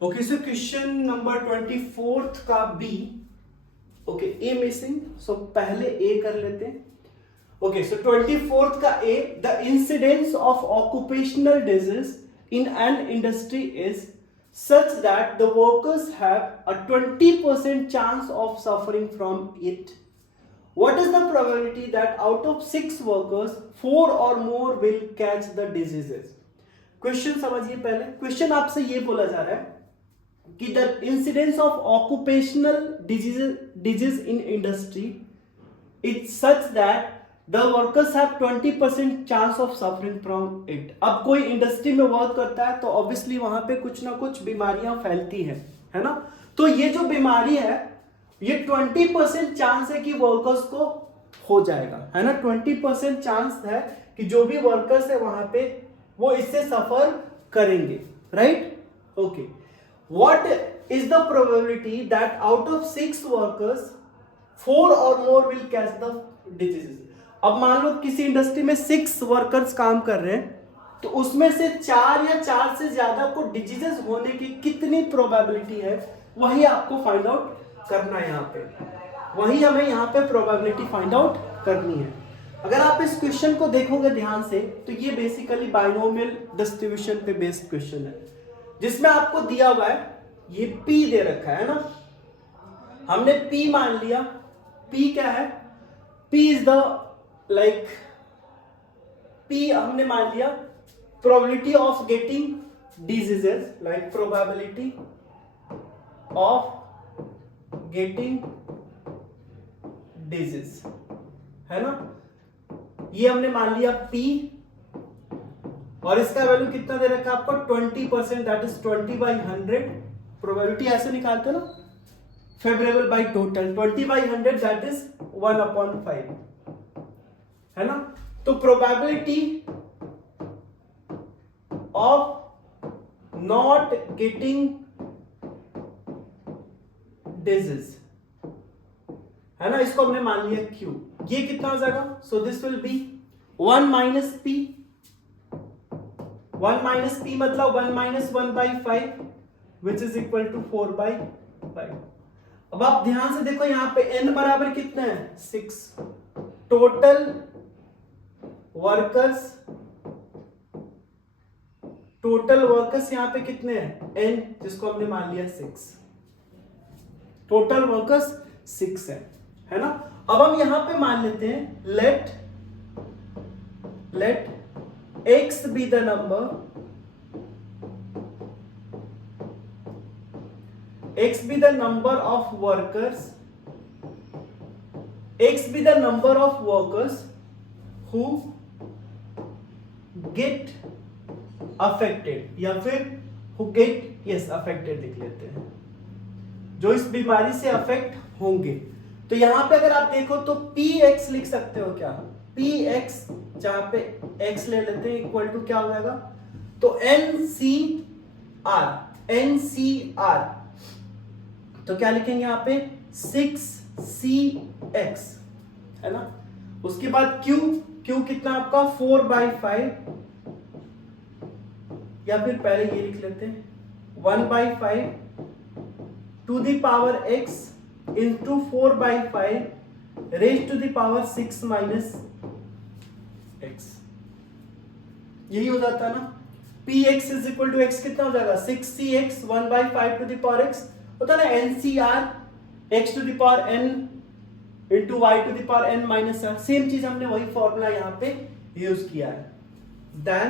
Okay so question number 24 का B. Okay A missing, so पहले A कर लेते हैं. ओके सो 24 का A, the incidence of occupational disease in an industry is such that the workers have a 20% chance of suffering from it. What is the probability that out of 6 workers 4 or more will catch the diseases? Question समझिए. पहले question आपसे ये बोला जा रहा है कि the incidence of occupational disease in industry is such that the workers have 20% chance of suffering from it. अब कोई इंडस्ट्री में वर्क करता है तो ऑब्वियसली वहां पे कुछ ना कुछ बीमारियां फैलती है ना. तो ये जो बीमारी है ये 20% चांस है कि वर्कर्स को हो जाएगा, है ना. 20% चांस है कि जो भी वर्कर्स है वहां पे वो इससे सफर करेंगे, right. Okay, what is the probability that out of 6 workers 4 और more will catch the diseases. अब मान लो किसी इंडस्ट्री में 6 वर्कर्स काम कर रहे हैं तो उसमें से 4 या 4 से ज्यादा को डिजीजेस होने की कितनी प्रोबेबिलिटी है वही आपको फाइंड आउट करना है. यहाँ पे वही हमें यहाँ पे प्रोबेबिलिटी फाइंड आउट करनी है. अगर आप इस क्वेश्चन को देखोगे ध्यान से तो ये बेसिकली बाइनोमियल डिस्ट्रीब्यूशन पे बेस्ड क्वेश्चन है जिसमें आपको दिया हुआ है ये P दे रखा है ना. हमने P मान लिया. P क्या है? P is the like P हमने मान लिया probability of getting diseases, like probability of getting disease, है ना. ये हमने मान लिया P और इसका वैल्यू कितना दे रखा है आपको 20%, दैट इज 20/100. प्रोबेबिलिटी ऐसे निकालते ना, favourable by total. 20/100 that is 1/5, है ना. तो probability of not getting disease, है ना, इसको हमने मान लिया Q. ये कितना हो जाएगा? So this will be 1 minus P. 1 minus P मतलब 1 minus 1/5 which is equal to 4/5. अब आप ध्यान से देखो यहां पे n बराबर कितने हैं? 6. टोटल वर्कर्स यहां पे कितने हैं? n, जिसको हमने मान लिया 6. टोटल वर्कर्स 6 है ना. अब हम यहां पे मान लेते हैं let x be the number, x be the number of workers, x be the number of workers who get affected, या फिर who get affected लिख लेते हैं, जो इस बीमारी से अफेक्ट होंगे. तो यहां पे अगर आप देखो तो px लिख सकते हो. क्या px, जहां पे x ले लेते हैं इक्वल टू क्या हो जाएगा? तो NCR, तो क्या लिखेंगे यहां पे? 6cx, है ना. उसके बाद Q कितना आपका 4/5, या फिर पहले ये लिख लेते हैं 1/5 to the power x into 4/5 raised to the power 6 minus x. यही हो जाता है ना. px is equal to x कितना हो जाएगा? 6cx 1/5 to the power x होता है ना. ncr x to the power n into y to the power n minus r. Same चीज हमने वही फॉर्मूला यहाँ पे यूज किया है. देन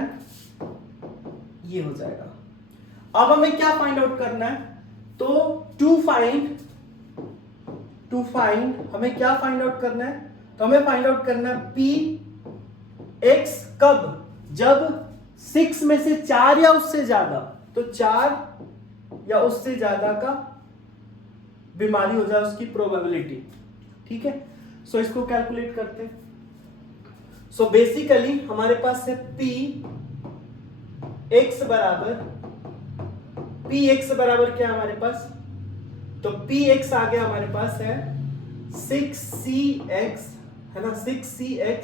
ये हो जाएगा. अब हमें क्या फाइंड आउट करना है? तो टू फाइंड हमें क्या फाइंड आउट करना है? तो हमें फाइंड आउट करना है px कब? जब 6 में से 4 या उससे ज्यादा, तो 4 या उससे ज्यादा का बीमारी हो जाए उसकी प्रोबेबिलिटी. ठीक है, सो इसको कैलकुलेट करते हैं. सो बेसिकली हमारे पास है px बराबर क्या है हमारे पास? तो px आ गया हमारे पास है 6cx, है ना. 6cx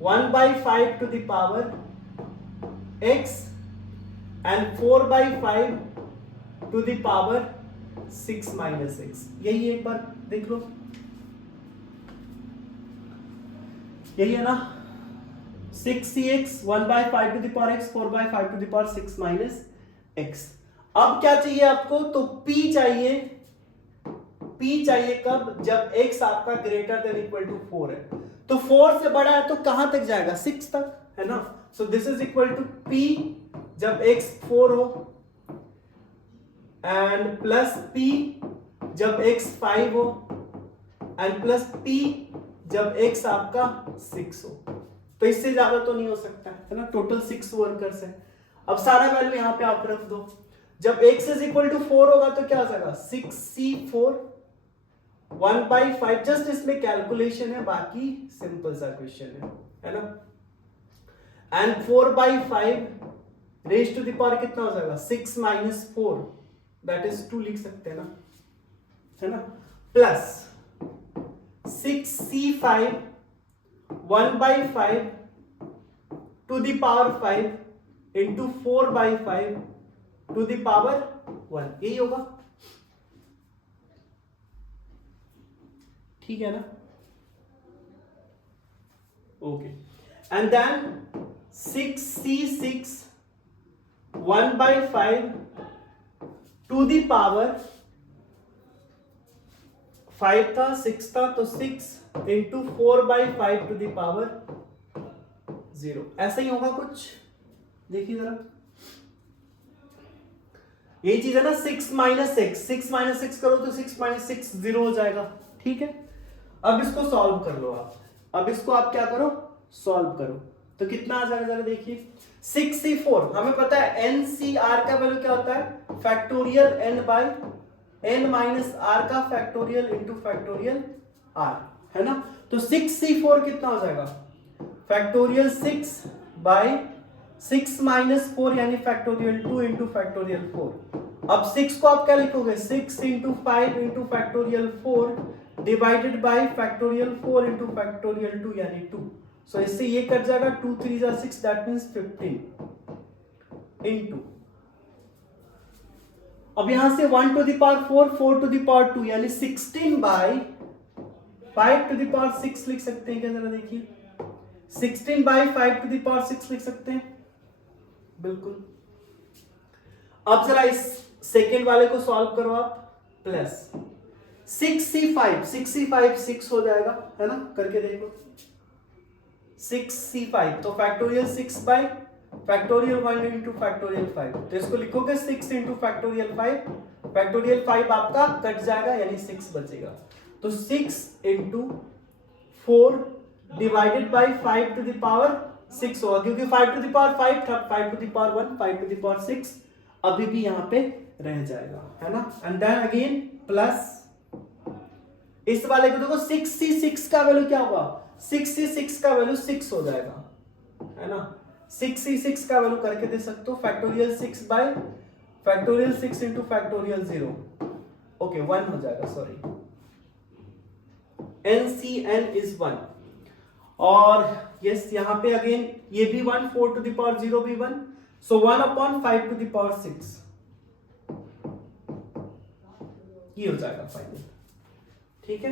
1/5 to the power x and 4/5 to the power 6 minus 6। यही एक बार देख लो, यही है ना 6cx 1/5 to the power x 4/5 to the power 6 minus x। अब क्या चाहिए आपको, तो p चाहिए। p चाहिए कब, जब x आपका ग्रेटर देन इक्वल टू 4 है। तो 4 से बड़ा है तो कहां तक जाएगा, 6 तक, है ना। So this is equal to p जब x 4 हो, एंड प्लस p जब x 5 हो, एंड प्लस p जब x आपका 6 हो। तो इससे ज्यादा तो नहीं हो सकता है ना, टोटल 6 वर्कर्स है। अब सारा वैल्यू यहां पे आप रख दो। जब x इज इक्वल टू 4 होगा तो क्या हो जाएगा, 6c4 1/5। जस्ट इसमें कैलकुलेशन है, बाकी सिंपल सा क्वेश्चन है ना। And 4/5 raise to the power कितना हो जाएगा, 6 माइनस 4 दैट इज 2 लिख सकते हैं ना, है ना। Plus 6c5 1/5 to the power 5 into 4/5 to the power 1, यही होगा, ठीक है ना। Okay, and then 6c6 1/5 to the power 5 था 6 था, तो 6 इंटू 4/5 टू द पावर 0। ऐसा ही होगा कुछ, देखिए जरा, ये चीज है ना 6 माइनस 6 करो तो 6 माइनस 6 0 हो जाएगा, ठीक है। अब इसको सॉल्व कर लो आप। अब इसको आप क्या करो, सॉल्व करो, तो कितना आ जाएगा जरा देखिए। 6c4 हमें पता है NCR का वैल्यू क्या होता है, factorial n by n minus r का फैक्टोरियल इंटू फैक्टोरियल r, है ना। तो 6c4 कितना हो जाएगा, फैक्टोरियल 6 बाय 6 माइनस 4 यानी फैक्टोरियल 2 इंटू फैक्टोरियल 4। अब 6 को आप क्या लिखोगे, 6 into 5 into factorial 4 divided bye factorial 4 into factorial 2 यानी 2। सो इससे ये कट जाएगा, 2 3 जा 6 दैट मींस 15 इंटू, अब यहां से 1 to the power 4 4 to the power 2 यानी 16 बाय 5 टू द पावर 6 लिख सकते हैं क्या, जरा देखिए 16 बाय 5 टू द पावर 6 लिख सकते हैं, बिल्कुल। अब जरा इस सेकेंड वाले को सॉल्व करो आप, प्लस 6c5 6 हो जाएगा, है ना, करके देखो 6c5 तो factorial 6 bye factorial 1 into factorial 5, तो इसको लिखोगे 6 इंटू फैक्टोरियल 5, फैक्टोरियल 5 आपका कट जाएगा यानी 6 बचेगा, तो 6 into 4 divided by 5 to the power 6 होगा, क्योंकि 5 टू द पावर 5 था, 5 to the power 1 5 to the power 6 अभी भी यहां पे रह जाएगा, है ना। एंड देन अगेन प्लस इस वाले को देखो 6c6 का वैल्यू क्या होगा, 6c6 का वैल्यू 6 हो जाएगा, है ना। 6c6 का वैल्यू करके दे सकते हो, factorial 6 bye factorial 6 into factorial 0, okay 1 हो जाएगा, सॉरी NCN इज 1। और यस यहां पे अगेन ये भी 1 4 टू द पावर 0 भी 1, सो 1/5 टू द पावर 6 ये हो जाएगा फाइनल, ठीक है,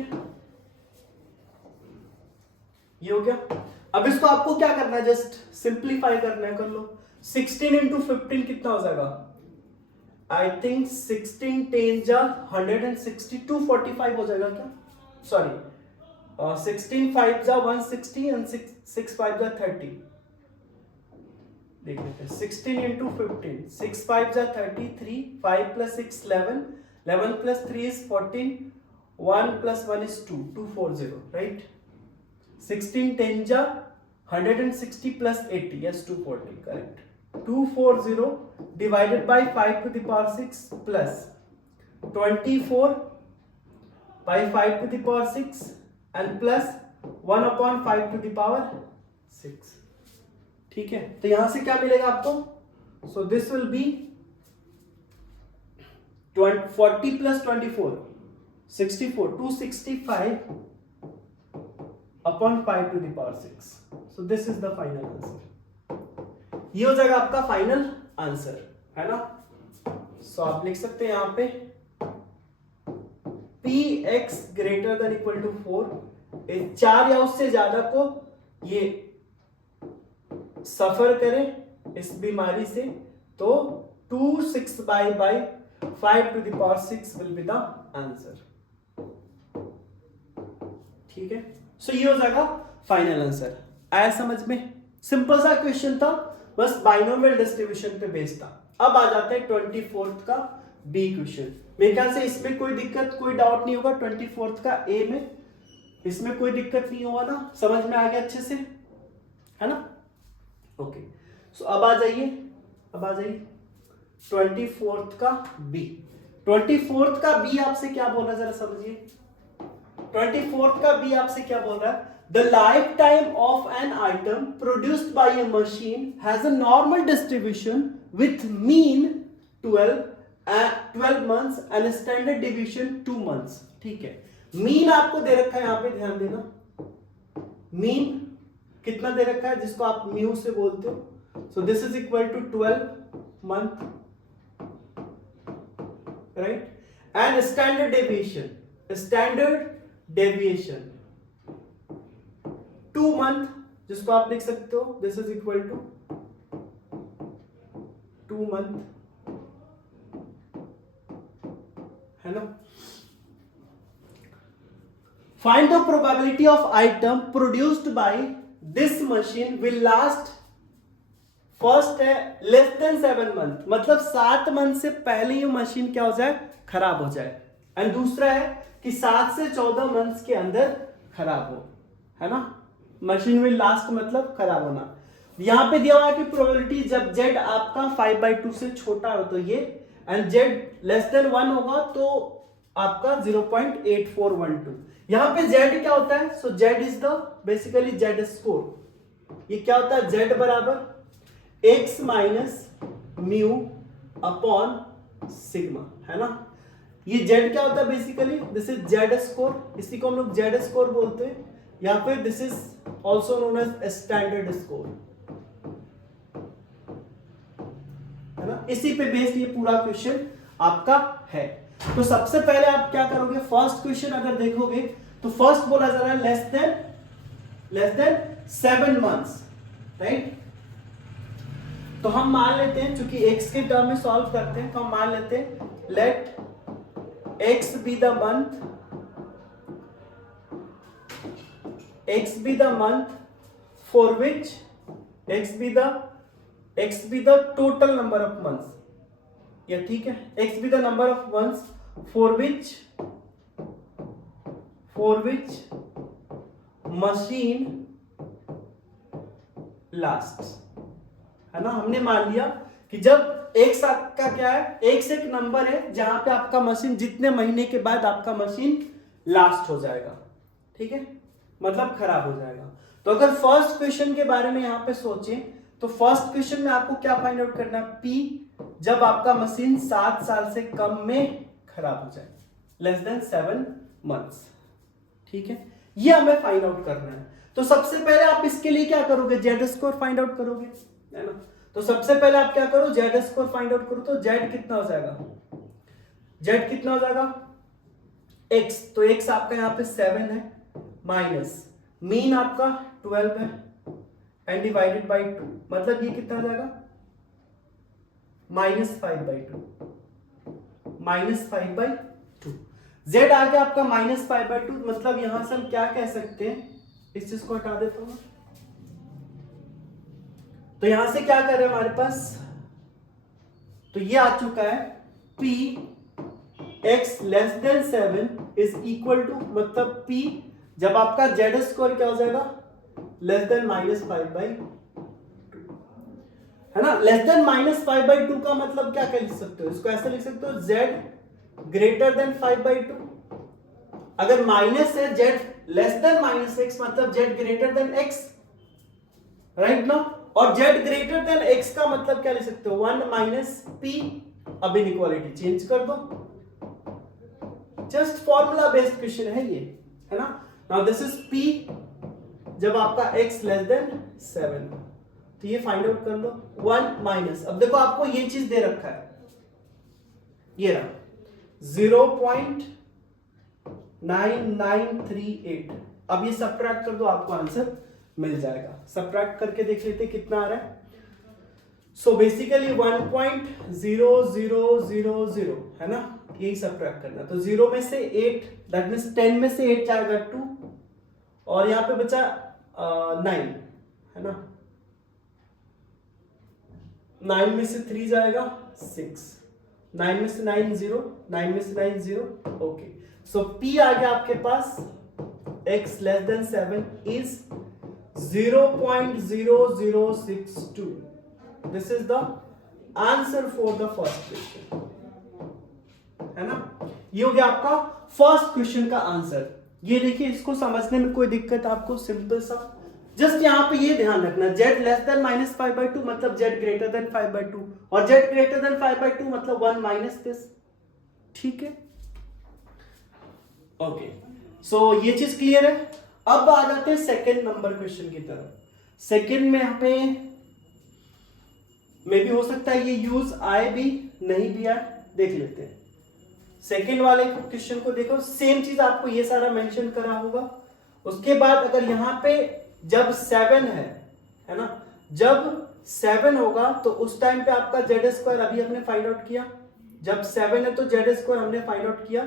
ये हो गया। अब इसको आपको क्या करना है, जस्ट सिंप्लीफाई करना है, कर लो। 16 इंटू 15 कितना हो जाएगा, आई थिंक 16 10 जा 160 245 हो जाएगा क्या, सॉरी 16 5 जा 160 एंड 6 5 जा 30, देख लेते हैं 16 इंटू 15 6 5 जा 33 5 plus 6 11 11 plus 3 is 14 1 plus 1 is 2 240, right? 16 10 ja 160 plus 80, yes 240, correct, 240 divided by 5 to the power 6 plus 24 by 5 to the power 6 and plus 1/5 to the power 6, ठीक है। तो यहां से क्या मिलेगा आपको, so this will be 40 plus 24 64 265 upon 5 to the power 6, so this is the final answer, ये हो जाएगा आपका फाइनल आंसर, है ना। सो आप लिख सकते हैं यहां पे px greater than equal to 4, 4 या उससे ज्यादा को ये सफर करें इस बीमारी से, तो 2 6 by 5 to the power 6 will be the answer. ठीक है, सो ये हो जाएगा फाइनल आंसर। आया समझ में? सिंपल सा क्वेश्चन था, बस बाइनोमियल डिस्ट्रीब्यूशन पे बेस्ड था। अब आ जाते हैं 24th का बी क्वेश्चन। मेरे ख्याल से इसमें कोई दिक्कत, कोई डाउट नहीं होगा। 24th का ए में इसमें कोई दिक्कत नहीं होगा ना? समझ में आ गया अच्छे से, है ना? ओके, सो अब आ जाइए 24th का बी। 24th का बी आपसे क्या बोल रहा है जरा समझिए। 24th का बी आपसे क्या बोल रहा है? The lifetime of an item produced by a machine has a normal distribution with mean 12 months and standard deviation 2 months। ठीक है, मीन आपको दे रखा है, यहां पे ध्यान देना। मीन कितना दे रखा है, जिसको आप म्यू से बोलते हो। So this is equal to 12 month, right? And standard deviation 2 month, जिसको आप लिख सकते हो this is equal to 2 month, है ना? Find the probability of item produced by this machine will last. First है लेस देन 7 मंथ, मतलब 7 month से पहले ये मशीन क्या हो जाए, खराब हो जाए। एंड दूसरा है कि 7 से 14 मंथ्स के अंदर खराब हो, है ना? मशीन विल लास्ट मतलब खराब होना। यहां पे दिया हुआ है कि प्रोबेबिलिटी जब z आपका 5/2 से छोटा हो तो ये, एंड z लेस देन 1 होगा तो आपका 0.8412। यहां पे z क्या होता है? सो z is the basically z score. ये क्या होता है? z बराबर x minus mu upon sigma, है ना? ये z क्या होता है? Basically this is z score, इसी को हम लोग z स्कोर बोलते हैं, या फिर this is also known as standard score, है ना? इसी पे बेस्ड ये पूरा क्वेश्चन आपका है। तो सबसे पहले आप क्या करोगे? फर्स्ट क्वेश्चन अगर देखोगे तो फर्स्ट बोला जा रहा है लेस देन 7 मंथ्स, राइट? तो हम मान लेते हैं, चूंकि x के टर्म में सॉल्व करते हैं, तो हम मान लेते हैं let x be the month for which x be the total number of months, या ठीक है, x be the number of months for which machine lasts, है ना? हमने मान लिया कि जब x आपका क्या है, x एक नंबर है जहां पे आपका मशीन जितने महीने के बाद आपका मशीन लास्ट हो जाएगा, ठीक है, मतलब खराब हो जाएगा। तो अगर फर्स्ट क्वेश्चन के बारे में यहां पे सोचें तो फर्स्ट क्वेश्चन में आपको क्या फाइंड आउट करना है? P जब आपका मशीन 7 साल से कम में खराब हो जाए, लेस देन 7 मंथ्स, ठीक है, ये हमें फाइंड आउट करना है। तो सबसे पहले आप इसके लिए क्या करोगे? जेड स्कोर फाइंड आउट करोगे, है ना? तो सबसे पहले आप क्या करो? जेड स्कोर फाइंड आउट करो। तो जेड कितना हो जाएगा? जेड कितना हो जाएगा? एक्स, तो एक्स आपका यहाँ पे 7 है, माइनस मीन आपका 12 है एंड डिवाइडेड बाई 2, मतलब ये कितना हो जाएगा? -5/2। z आ गया आपका -5/2, मतलब यहां से हम क्या कह सकते हैं? इस चीज को हटा देता हूं। तो यहां से क्या कर रहे हैं हमारे पास? तो ये आ चुका है p x less than 7 is equal to, मतलब p जब आपका z स्क्वायर क्या हो जाएगा? लेस देन -5/2, है ना? लेस देन -5/2 का मतलब क्या लिख सकते हो? इसको ऐसे लिख सकते हो z ग्रेटर देन 5/2। अगर माइनस है z लेस देन -x, मतलब z greater than x, right ना? और z ग्रेटर देन x का मतलब क्या लिख सकते हो? 1 माइनस p। अब इनइक्वालिटी चेंज कर दो, जस्ट फॉर्मूला बेस्ड क्वेश्चन है ये, है ना? नाउ दिस इज p जब आपका x लेस देन 7, तो ये फाइंड आउट कर लो 1 माइनस। अब देखो आपको ये चीज दे रखा है, ये रहा 0.9938। अब ये सब्ट्रैक्ट कर दो, आपको आंसर मिल जाएगा। सब्ट्रैक्ट करके देख लेते कितना आ रहा है। सो बेसिकली 1.0000 है ना, यही सब्ट्रैक्ट करना। तो 0 में से 8, दैट मीन्स 10 में से 8 जाएगा 2, और यहां पे बचा 9 है ना, 9 में से 3 जाएगा 6, 9 में से 9 0, 9 में से 9 0। ओके, सो P आ गया आपके पास x less than 7 is 0.0062। This is the answer for the first question, है ना। ये हो गया आपका फर्स्ट क्वेश्चन का आंसर। ये देखिए, इसको समझने में कोई दिक्कत आपको, सिंपल सा, जस्ट यहां पे ये ध्यान रखना, z लेस देन -5/2 मतलब z ग्रेटर देन 5/2, और z ग्रेटर देन 5/2 मतलब 1 माइनस दिस, ठीक है। ओके, सो ये चीज क्लियर है। अब आ जाते हैं सेकंड नंबर क्वेश्चन की तरफ। सेकंड में यहां पे मे भी हो सकता है ये यूज आए भी, नहीं भी आए, देख लेते हैं। सेकंड वाले क्वेश्चन को देखो, सेम चीज आपको ये सारा मेंशन करा होगा। उसके बाद अगर यहां पे जब 7 है ना, जब 7 होगा तो उस टाइम पे आपका z² अभी हमने फाइंड आउट किया, जब 7 है तो z² हमने फाइंड आउट किया,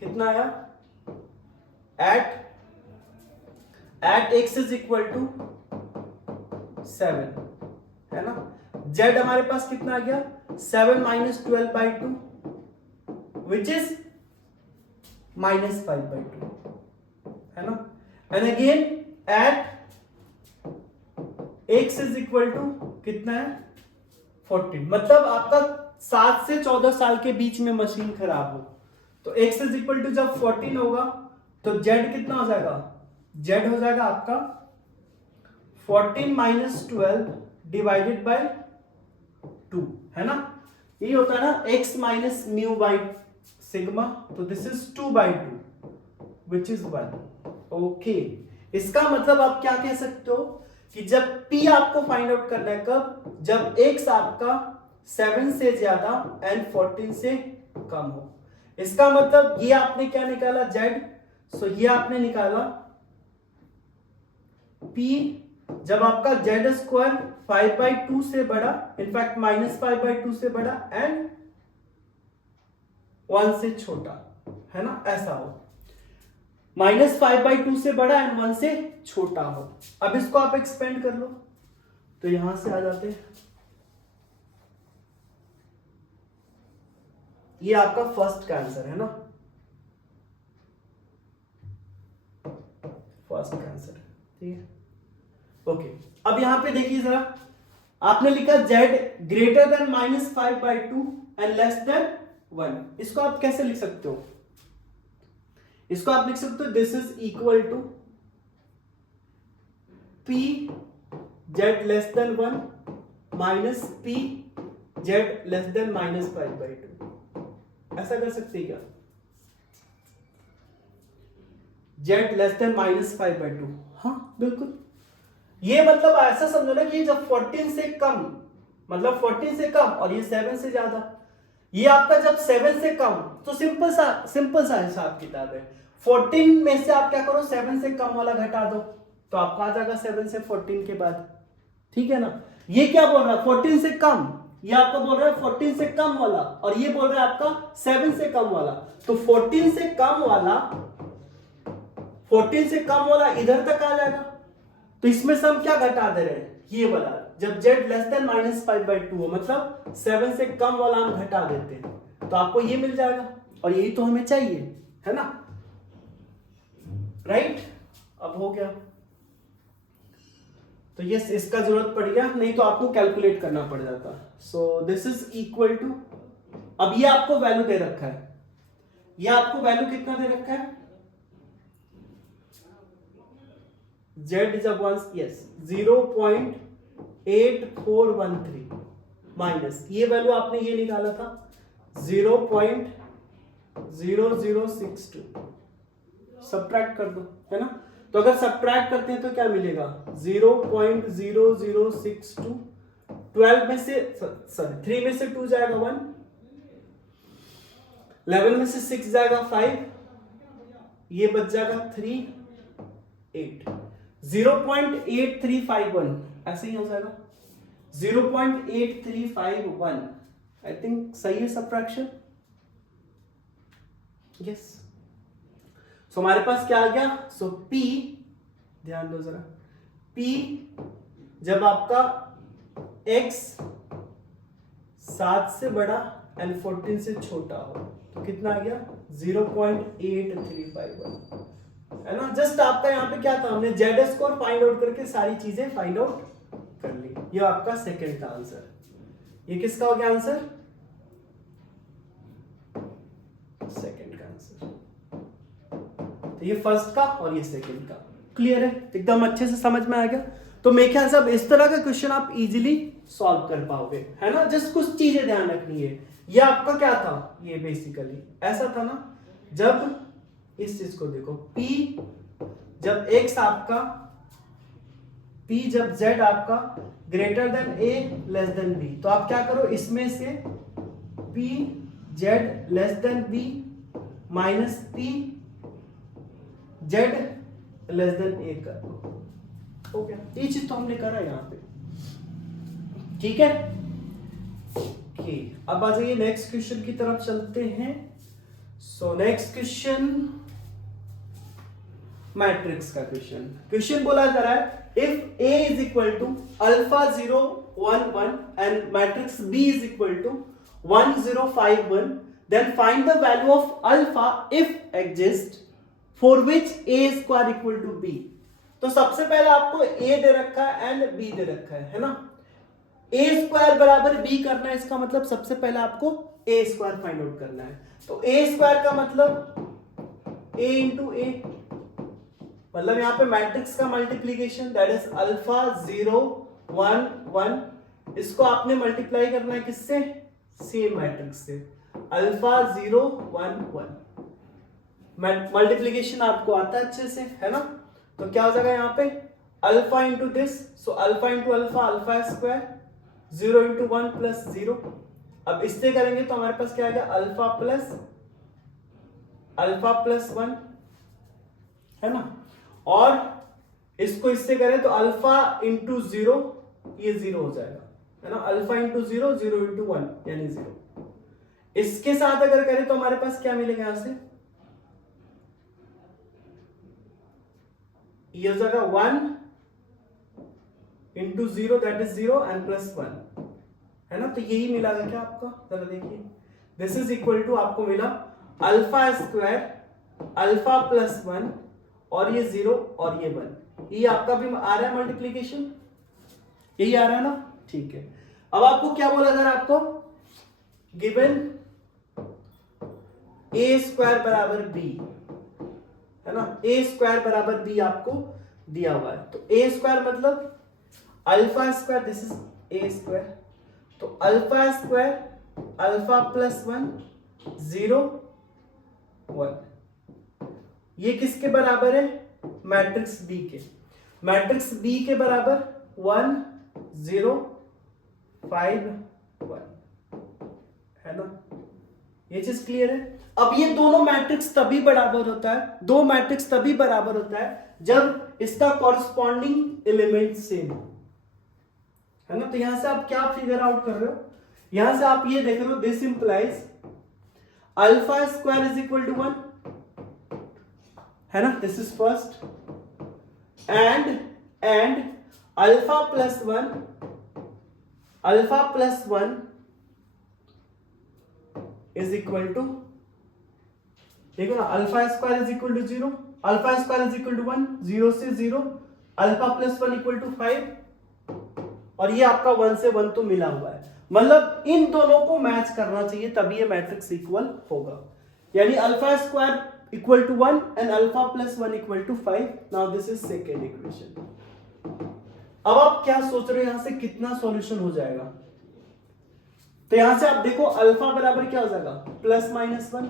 कितना आया, at x is equal to 7 है ना। z हमारे पास कितना आ गया, 7 माइनस 12/2 विच इज -5/2 है ना। And again at x is equal to कितना है, 14। मतलब आपका 7 से 14 साल के बीच में मशीन खराब हो तो x इज इक्वल टू जब 14 होगा तो z कितना हो जाएगा, z हो जाएगा आपका 14 माइनस 12 डिवाइडेड बाय 2 है ना। ये होता है ना x minus mu by sigma, तो this is 2/2 which is 1। Okay, इसका मतलब आप क्या कह सकते हो कि जब p आपको फाइंड आउट करना है, कब, जब x आपका 7 से ज्यादा एंड 14 से कम हो। इसका मतलब ये आपने क्या निकाला, z, सो ये आपने निकाला p जब आपका z² 5/2 से बड़ा, इनफैक्ट -5/2 से बड़ा एंड 1 से छोटा, है ना, ऐसा हो, -5/2 से बड़ा एंड 1 से छोटा हो। अब इसको आप एक्सपेंड कर लो, तो यहां से आ जाते हैं, ये आपका फर्स्ट का आंसर है ना, फर्स्ट का आंसर, ठीक है। ओके, अब यहां पे देखिए जरा, आपने लिखा z greater than -5/2 and less than 1। इसको आप कैसे लिख सकते हो, इसको आप लिख सकते हो this is equal to p z less than 1 minus p z less than -5/2। ऐसा कर सकते हैं क्या, z लेस देन -5/2, हाँ बिल्कुल। ये मतलब ऐसा समझो ना कि जब 14 से कम, मतलब 14 से कम और ये 7 से ज्यादा, ये आपका जब 7 से कम, तो सिंपल सा हिसाब किताब है। 14 में से आप क्या करो, 7 से कम वाला घटा दो, तो आपका आ जाएगा 7 से 14 के बाद, ठीक है ना। ये क्या बोल रहा है, 14 से कम, ये आपका बोल रहा है 14 से कम वाला, और ये बोल रहा है आपका 7 से कम वाला। तो 14 से कम वाला इधर तक आ जाएगा, तो इसमें से हम क्या घटा दे रहे हैं, ये वाला, जब z लेस देन -5/2 हो, मतलब 7 से कम वाला हम घटा देते हैं, तो आपको ये मिल जाएगा, और यही तो हमें चाहिए, है ना, राइट। अब हो गया, तो ये इसका जरूरत पड़ गया, नहीं तो आपको कैलकुलेट करना पड़ जाता। So this is equal to, अब ये आपको वैल्यू दे रखा है, ये आपको वैल्यू कितना दे रखा है, z जब 1, यस 0.8413 माइनस, ये वैल्यू आपने ये निकाला था 0.0062, सब्ट्रैक्ट कर दो, है ना। तो अगर सब्ट्रैक्ट करते हैं तो क्या मिलेगा, 0.0062, 12 में से, सॉरी 3 में से 2 जाएगा 1, 11 में से 6 जाएगा 5, ये बच जाएगा 3, 8, 0.8351 ऐसे ही हो जाएगा 0.8351। आई थिंक सही है सब फ्रैक्शन। यस, सो हमारे पास क्या आ गया? सो P, ध्यान दो जरा, P जब आपका x 7 से बड़ा एंड 14 से छोटा हो तो कितना आ गया? 0.8351, है ना। जस्ट आपका यहाँ पे क्या था, हमने जेड स्कोर फाइंड आउट करके सारी चीजें फाइंड आउट कर ली। ये आपका सेकंड का आंसर। ये किसका हो गया आंसर? सेकंड का आंसर। तो ये फर्स्ट का और ये सेकंड का। क्लियर है? एकदम अच्छे से समझ में आ गया। तो मेरे ख्याल से अब इस तरह का क्वेश्चन आप इजीली सॉल्व कर पाओगे, है ना। जस्ट कुछ चीजें ध्यान रखनी है। ये आपका क्या था? ये बेसिकली ऐसा था ना, जब इस चीज को देखो, P जब x आपका, P जब z आपका greater than a less than b, तो आप क्या करो, इसमें से P z less then b minus P z less then a कर दो। हो गया। ये चीज तो हमने करा यहाँ पे, ठीक है। ओके, अब आ जाइए नेक्स्ट क्वेश्चन की तरफ चलते हैं। सो नेक्स्ट क्वेश्चन मैट्रिक्स का क्वेश्चन बोला जा रहा है, if A is equal to alpha 0 1 1 and matrix B is equal to 1 0 5 1, then find the value of alpha if exist for which A square equal to B। तो सबसे पहले आपको A दे रखा है एंड B दे रखा है ना। A स्क्वायर बराबर B करना है, इसका मतलब सबसे पहले आपको A स्क्वायर फाइंड आउट करना है। तो A स्क्वायर का मतलब A इंटू A, मतलब यहाँ पे मैट्रिक्स का मल्टीप्लीकेशन, दैट इज अल्फा 0 1 1, इसको आपने मल्टीप्लाई करना है किससे? सेम मैट्रिक्स से, अल्फा 0 1 1। मल्टीप्लीकेशन आपको आता है अच्छे से, है ना। तो क्या हो जाएगा यहाँ पे? Alpha into this, so alpha into alpha, alpha square, 0 into 1 plus 0। अब इससे करेंगे तो हमारे पास क्या आ गया? अल्फा प्लस 1, है ना। और इसको इससे करें तो अल्फा इंटू 0, ये 0 हो जाएगा, है ना। अल्फा इंटू 0, 0 इंटू 1 यानी 0। इसके साथ अगर करें तो हमारे पास क्या मिलेगा? यहां से ये हो जाएगा 1 into 0, that is 0 and plus 1, है ना। तो यही मिला क्या आपका? जरा देखिए, दिस इज इक्वल टू आपको मिला अल्फा स्क्वायर अल्फा प्लस 1 और ये 0 और ये 1। ये आपका भी आ रहा है मल्टीप्लीकेशन, यही आ रहा है ना, ठीक है। अब आपको क्या बोला जा रहा है? आपको गिवन ए स्क्वायर बराबर बी, है ना। ए स्क्वायर बराबर बी आपको दिया हुआ है। तो ए स्क्वायर मतलब alpha square, this is a square, तो अल्फा स्क्वायर अल्फा प्लस 1 0 1, ये किसके बराबर है? मैट्रिक्स बी के। मैट्रिक्स बी के बराबर 1 0 5 1, है ना। ये चीज क्लियर है। अब ये दोनों मैट्रिक्स तभी बराबर होता है, दो मैट्रिक्स तभी बराबर होता है जब इसका कॉरस्पॉन्डिंग एलिमेंट सेम हो, है ना। तो यहां से आप क्या फिगर आउट कर रहे हो? यहां से आप ये देख रहे हो, this implies alpha square is equal to 1, है ना। This is first, and alpha plus 1 is equal to, देखो ना, alpha square is equal to 0, alpha square is equal to 1, 0 से 0, अल्फा प्लस 1 इक्वल टू 5, और ये आपका 1 से 1 तो मिला हुआ है। मतलब इन दोनों को मैच करना चाहिए, तभी ये मैट्रिक्स इक्वल होगा। यानी alpha square equal to 1 and alpha plus 1 equal to 5। Now this is second equation. अब आप क्या सोच रहे हो, यहां से कितना सॉल्यूशन हो जाएगा? तो यहां से आप देखो, अल्फा बराबर क्या हो जाएगा? प्लस माइनस 1,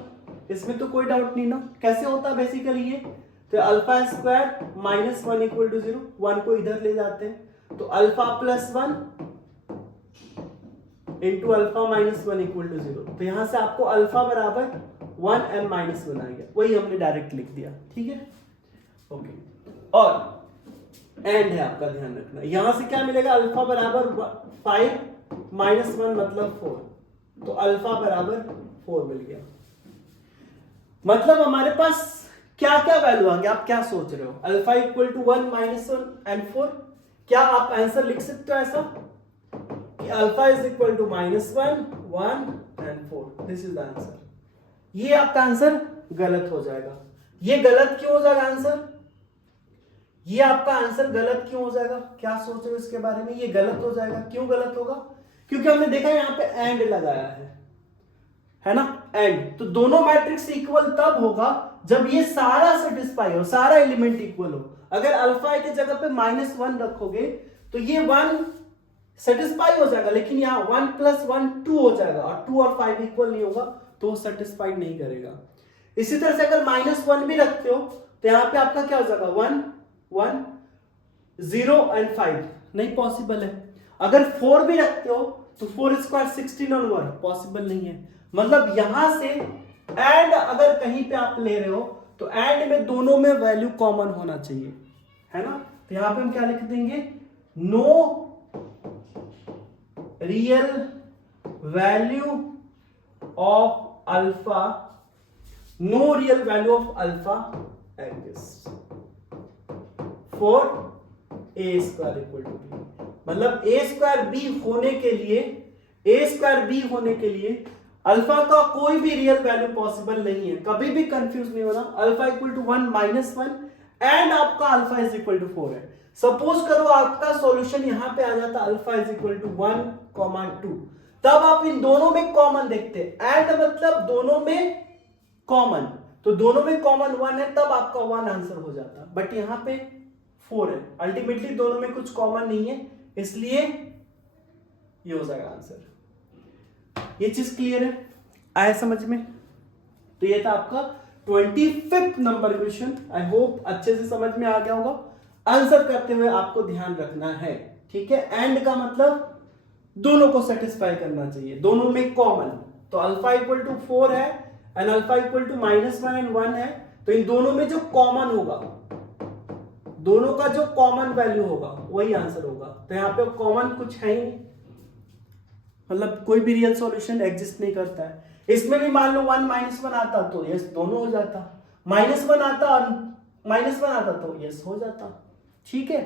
इसमें तो कोई डाउट नहीं ना। कैसे होता है बेसिकली ये? तो alpha square minus 1 equal to 0, 1 को इधर ले जाते हैं, तो alpha plus 1 into alpha minus 1 equal to 0। तो यहां से आपको अल्फा बराबर 1m-1 आ गया, वही हमने डायरेक्ट लिख दिया, ठीक है। ओके, और एंड है आपका, ध्यान रखना, यहां से क्या मिलेगा, अल्फा बराबर 5 - 1 मतलब 4, तो अल्फा बराबर 4 मिल गया। मतलब हमारे पास क्या क्या वैल्यू आ गया, आप क्या सोच रहे हो, अल्फा इक्वल टू 1 - 1 एंड 4, क्या आप आंसर लिख सकते हो ऐसा कि alpha is equal to -1 1 and 4, this is the answer. ये आपका आंसर गलत हो जाएगा। ये गलत क्यों हो जाएगा आंसर, ये आपका आंसर गलत क्यों हो जाएगा, क्या सोच रहे हो इसके बारे में, ये गलत हो जाएगा, क्यों गलत होगा, क्योंकि हमने देखा यहाँ पे एंड लगाया है ना, एंड, तो दोनों मैट्रिक्स इक्वल तब होगा जब ये सारा सेटिस्फाई हो, सारा एलिमेंट इक्वल हो। अगर अल्फा की जगह पे -1 रखोगे तो ये 1 सेटिस्फाई हो जाएगा, लेकिन यहाँ 1 + 1 2 हो जाएगा, और 2 और 5 इक्वल नहीं होगा तो वो सेटिस्फाइड नहीं करेगा। इसी तरह से अगर -1 भी रखते हो तो यहाँ पे आपका क्या हो जाएगा, 1 1 0 एंड 5 नहीं पॉसिबल है। अगर 4 भी रखते हो तो 4 स्क्वायर 16 और 1 पॉसिबल नहीं है। मतलब यहां से एंड अगर कहीं पे आप ले रहे हो तो एंड में दोनों में वैल्यू कॉमन होना चाहिए, है ना। तो यहां पे हम क्या लिख देंगे, no real value of alpha, no real value of alpha exist for A square equal to B. मतलब ए स्क्वायर बी होने के लिए, ए स्क्वायर बी होने के लिए अल्फा का कोई भी रियल वैल्यू पॉसिबल नहीं है। कभी भी कंफ्यूज नहीं होना, अल्फा इक्वल टू 1 - 1 एंड आपका अल्फा इज इक्वल टू 4 है। सपोज करो आपका सॉल्यूशन यहां पे आ जाता अल्फा इज इक्वल टू 1, 2, तब आप इन दोनों में कॉमन देखते, एंड मतलब दोनों में कॉमन, तो दोनों में कॉमन 1 है तब आपका 1 आंसर हो जाता, बट यहां पे 4 है, अल्टीमेटली दोनों में कुछ कॉमन नहीं है, इसलिए ये हो जाएगा आंसर। ये चीज क्लियर है, आया समझ में। तो ये था आपका 25th number question. I hope अच्छे से समझ में आ गया होगा। आंसर करते हुए आपको ध्यान रखना है, ठीक है। एंड का मतलब दोनों को सेटिस्फाई करना चाहिए, दोनों में कॉमन, तो अल्फा इक्वल टू 4 है and alpha equal to -1 and 1 है, तो इन दोनों में जो कॉमन होगा, दोनों का जो कॉमन वैल्यू होगा वही आंसर होगा। तो यहाँ पे कॉमन कुछ है ही नहीं, मतलब कोई भी रियल सॉल्यूशन एग्जिस्ट नहीं करता है। इसमें भी मान लो 1 - 1 आता तो यस दोनों हो जाता, -1 आता और -1 आता तो यस हो जाता, ठीक है।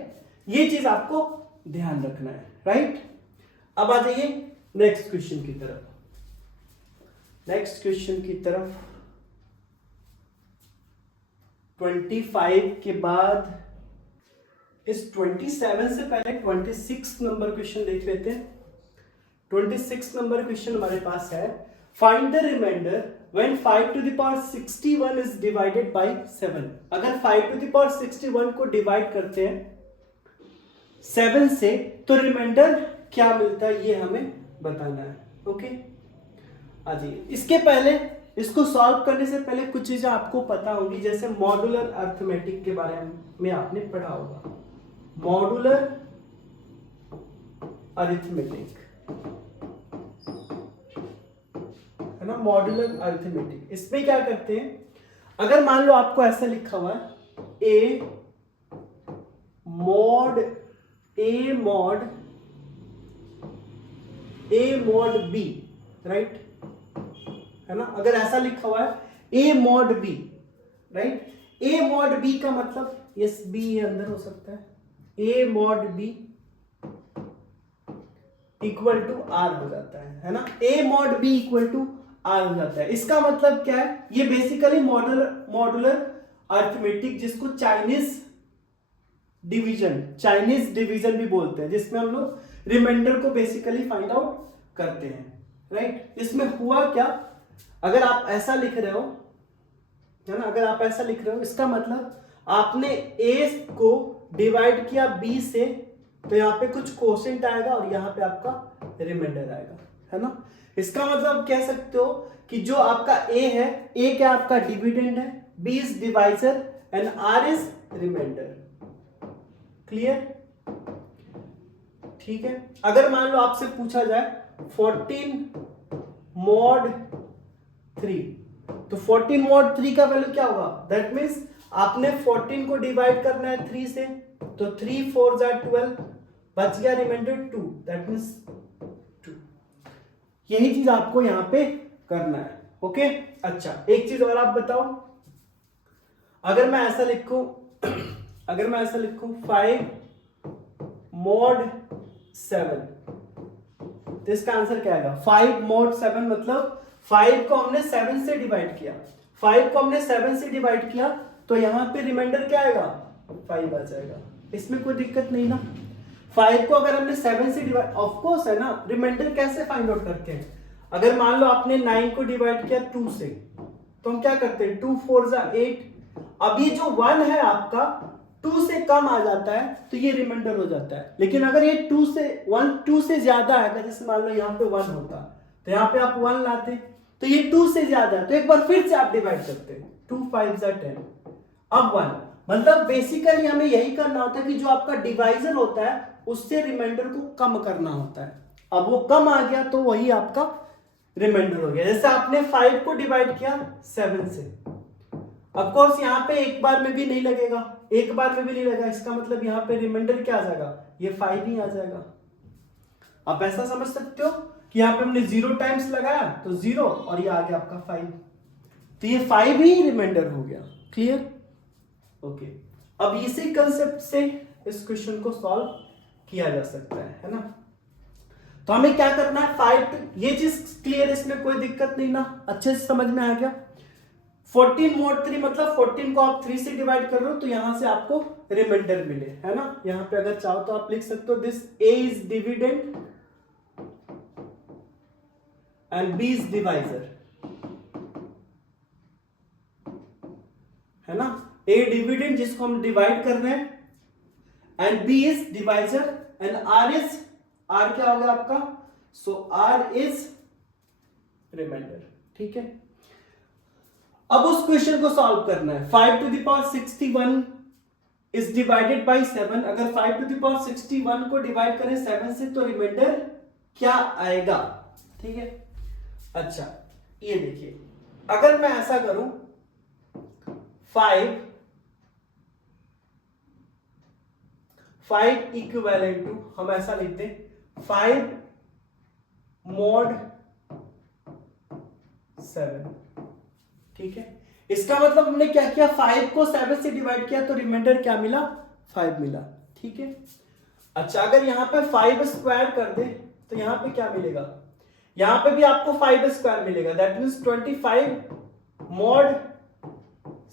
ये चीज आपको ध्यान रखना है, राइट। अब आ जाइए नेक्स्ट क्वेश्चन की तरफ। नेक्स्ट क्वेश्चन की तरफ 25 के बाद इस 27 से पहले 26 नंबर क्वेश्चन देख लेते हैं। 26 नंबर क्वेश्चन हमारे पास है, find the remainder when 5 to the power 61 is divided by 7। अगर 5 टू द पावर 61 को डिवाइड करते हैं 7 से तो रिमाइंडर क्या मिलता है ये हमें बताना है, ओके। आ जाइए, इसके पहले इसको सॉल्व करने से पहले कुछ चीजें आपको पता होंगी, जैसे मॉड्यूलर अरिथमेटिक के बारे में आपने पढ़ा होगा। मॉड्यूलर अरिथमेटिक है ना, मॉड्यूलर अरिथमेटिक। इसमें क्या करते हैं, अगर मान लो आपको ऐसा लिखा हुआ है ए मॉड बी, राइट, है ना। अगर ऐसा लिखा हुआ है a mod b, right, a mod b का मतलब यस बी ये अंदर हो सकता है, a mod b equal to r हो जाता है ना। A mod b equal to r हो जाता है। इसका मतलब क्या है, ये बेसिकली मॉड्यूलर अरिथमेटिक, जिसको चाइनीज डिवीजन भी बोलते हैं, जिसमें हम लोग रिमाइंडर को बेसिकली फाइंड आउट करते हैं, राइट। इसमें हुआ क्या, अगर आप ऐसा लिख रहे हो, है ना, अगर आप ऐसा लिख रहे हो, इसका मतलब आपने ए को डिवाइड किया बी से, तो यहाँ पे कुछ क्वोशिएंट आएगा और यहाँ पे आपका रिमाइंडर आएगा, है ना। इसका मतलब कह सकते हो कि जो आपका ए है, ए क्या आपका डिविडेंड है, b is divisor and r is remainder. Clear, ठीक है। अगर मान लो आपसे पूछा जाए 14 mod 3, तो 14 mod 3 का वैल्यू क्या होगा, दैट मीन्स आपने 14 को डिवाइड करना है 3 से, तो 3 4 जा 12, बच गया रिमाइंडर 2, दैट मीन्स 2। यही चीज आपको यहां पे करना है। ओके अच्छा एक चीज और आप बताओ, अगर मैं ऐसा लिखूं 5 mod 7, तो इसका आंसर क्या आएगा, 5 mod 7 मतलब 5 को हमने 7 से डिवाइड किया, 5 को हमने 7 से डिवाइड किया, तो यहां पे रिमाइंडर क्या आएगा, 5 आ जाएगा। इसमें कोई दिक्कत नहीं ना। 5 को अगर हमने 7 से डिवाइड, ऑफ कोर्स है ना, रिमाइंडर कैसे फाइंड आउट करते हैं, अगर मान लो आपने 9 को डिवाइड किया 2 से, तो हम क्या करते हैं 2 4 जा 8, अब ये जो 1 है आपका 2 से कम आ जाता है तो ये रिमाइंडर हो जाता है, लेकिन अगर ये 2 से ज्यादा आएगा, जैसे मान लो यहाँ पे 1 होता तो यहाँ पे आप 1 लाते, तो ये 2 से ज्यादा है तो एक बार फिर से आप डिवाइड करते हैं, 2 5 जा 10, अब 1, मतलब बेसिकली हमें यही करना होता है कि जो आपका डिवाइजर होता है उससे रिमाइंडर को कम करना होता है। अब वो कम आ गया तो वही आपका रिमाइंडर हो गया। जैसे आपने 5 को डिवाइड किया 7 से, ऑफ कोर्स यहाँ पे एक बार में भी नहीं लगेगा, एक बार में भी नहीं लगेगा, इसका मतलब यहाँ पे रिमाइंडर क्या आ जाएगा, ये 5 ही आ जाएगा। आप ऐसा समझ सकते हो कि यहाँ पे हमने 0 टाइम्स लगाया तो 0 और ये आ गया आपका 5, तो ये 5 ही रिमाइंडर हो गया। क्लियर? ओके अब इसी कंसेप्ट से इस क्वेश्चन को सॉल्व किया जा सकता है ना। तो हमें क्या करना है, 5 ये चीज क्लियर, इसमें कोई दिक्कत नहीं ना, अच्छे से समझ में आ गया। 14 mod 3 मतलब 14 को आप 3 से डिवाइड कर रहे हो तो यहां से आपको रिमाइंडर मिले, है ना। यहां पे अगर चाहो तो आप लिख सकते हो this a is dividend and b is divisor, है ना। a डिविडेंड जिसको हम डिवाइड कर रहे हैं and b is divisor and r क्या होगा आपका, सो r इज रिमाइंडर। ठीक है, अब उस क्वेश्चन को सॉल्व करना है। 5 to the power 61 is divided by 7, अगर 5 to the power 61 को डिवाइड करें 7 से तो रिमाइंडर क्या आएगा। ठीक है, अच्छा ये देखिए, अगर मैं ऐसा करूं 5 इक्विवेलेंट टू, हम ऐसा लिखते हैं 5 mod 7। ठीक है, इसका मतलब हमने क्या किया, 5 को 7 से डिवाइड किया तो रिमाइंडर क्या मिला, 5 मिला। ठीक है, अच्छा अगर यहां पे 5 स्क्वायर कर दे तो यहां पे क्या मिलेगा, यहां पे भी आपको 5 स्क्वायर मिलेगा, दैट मींस 25 mod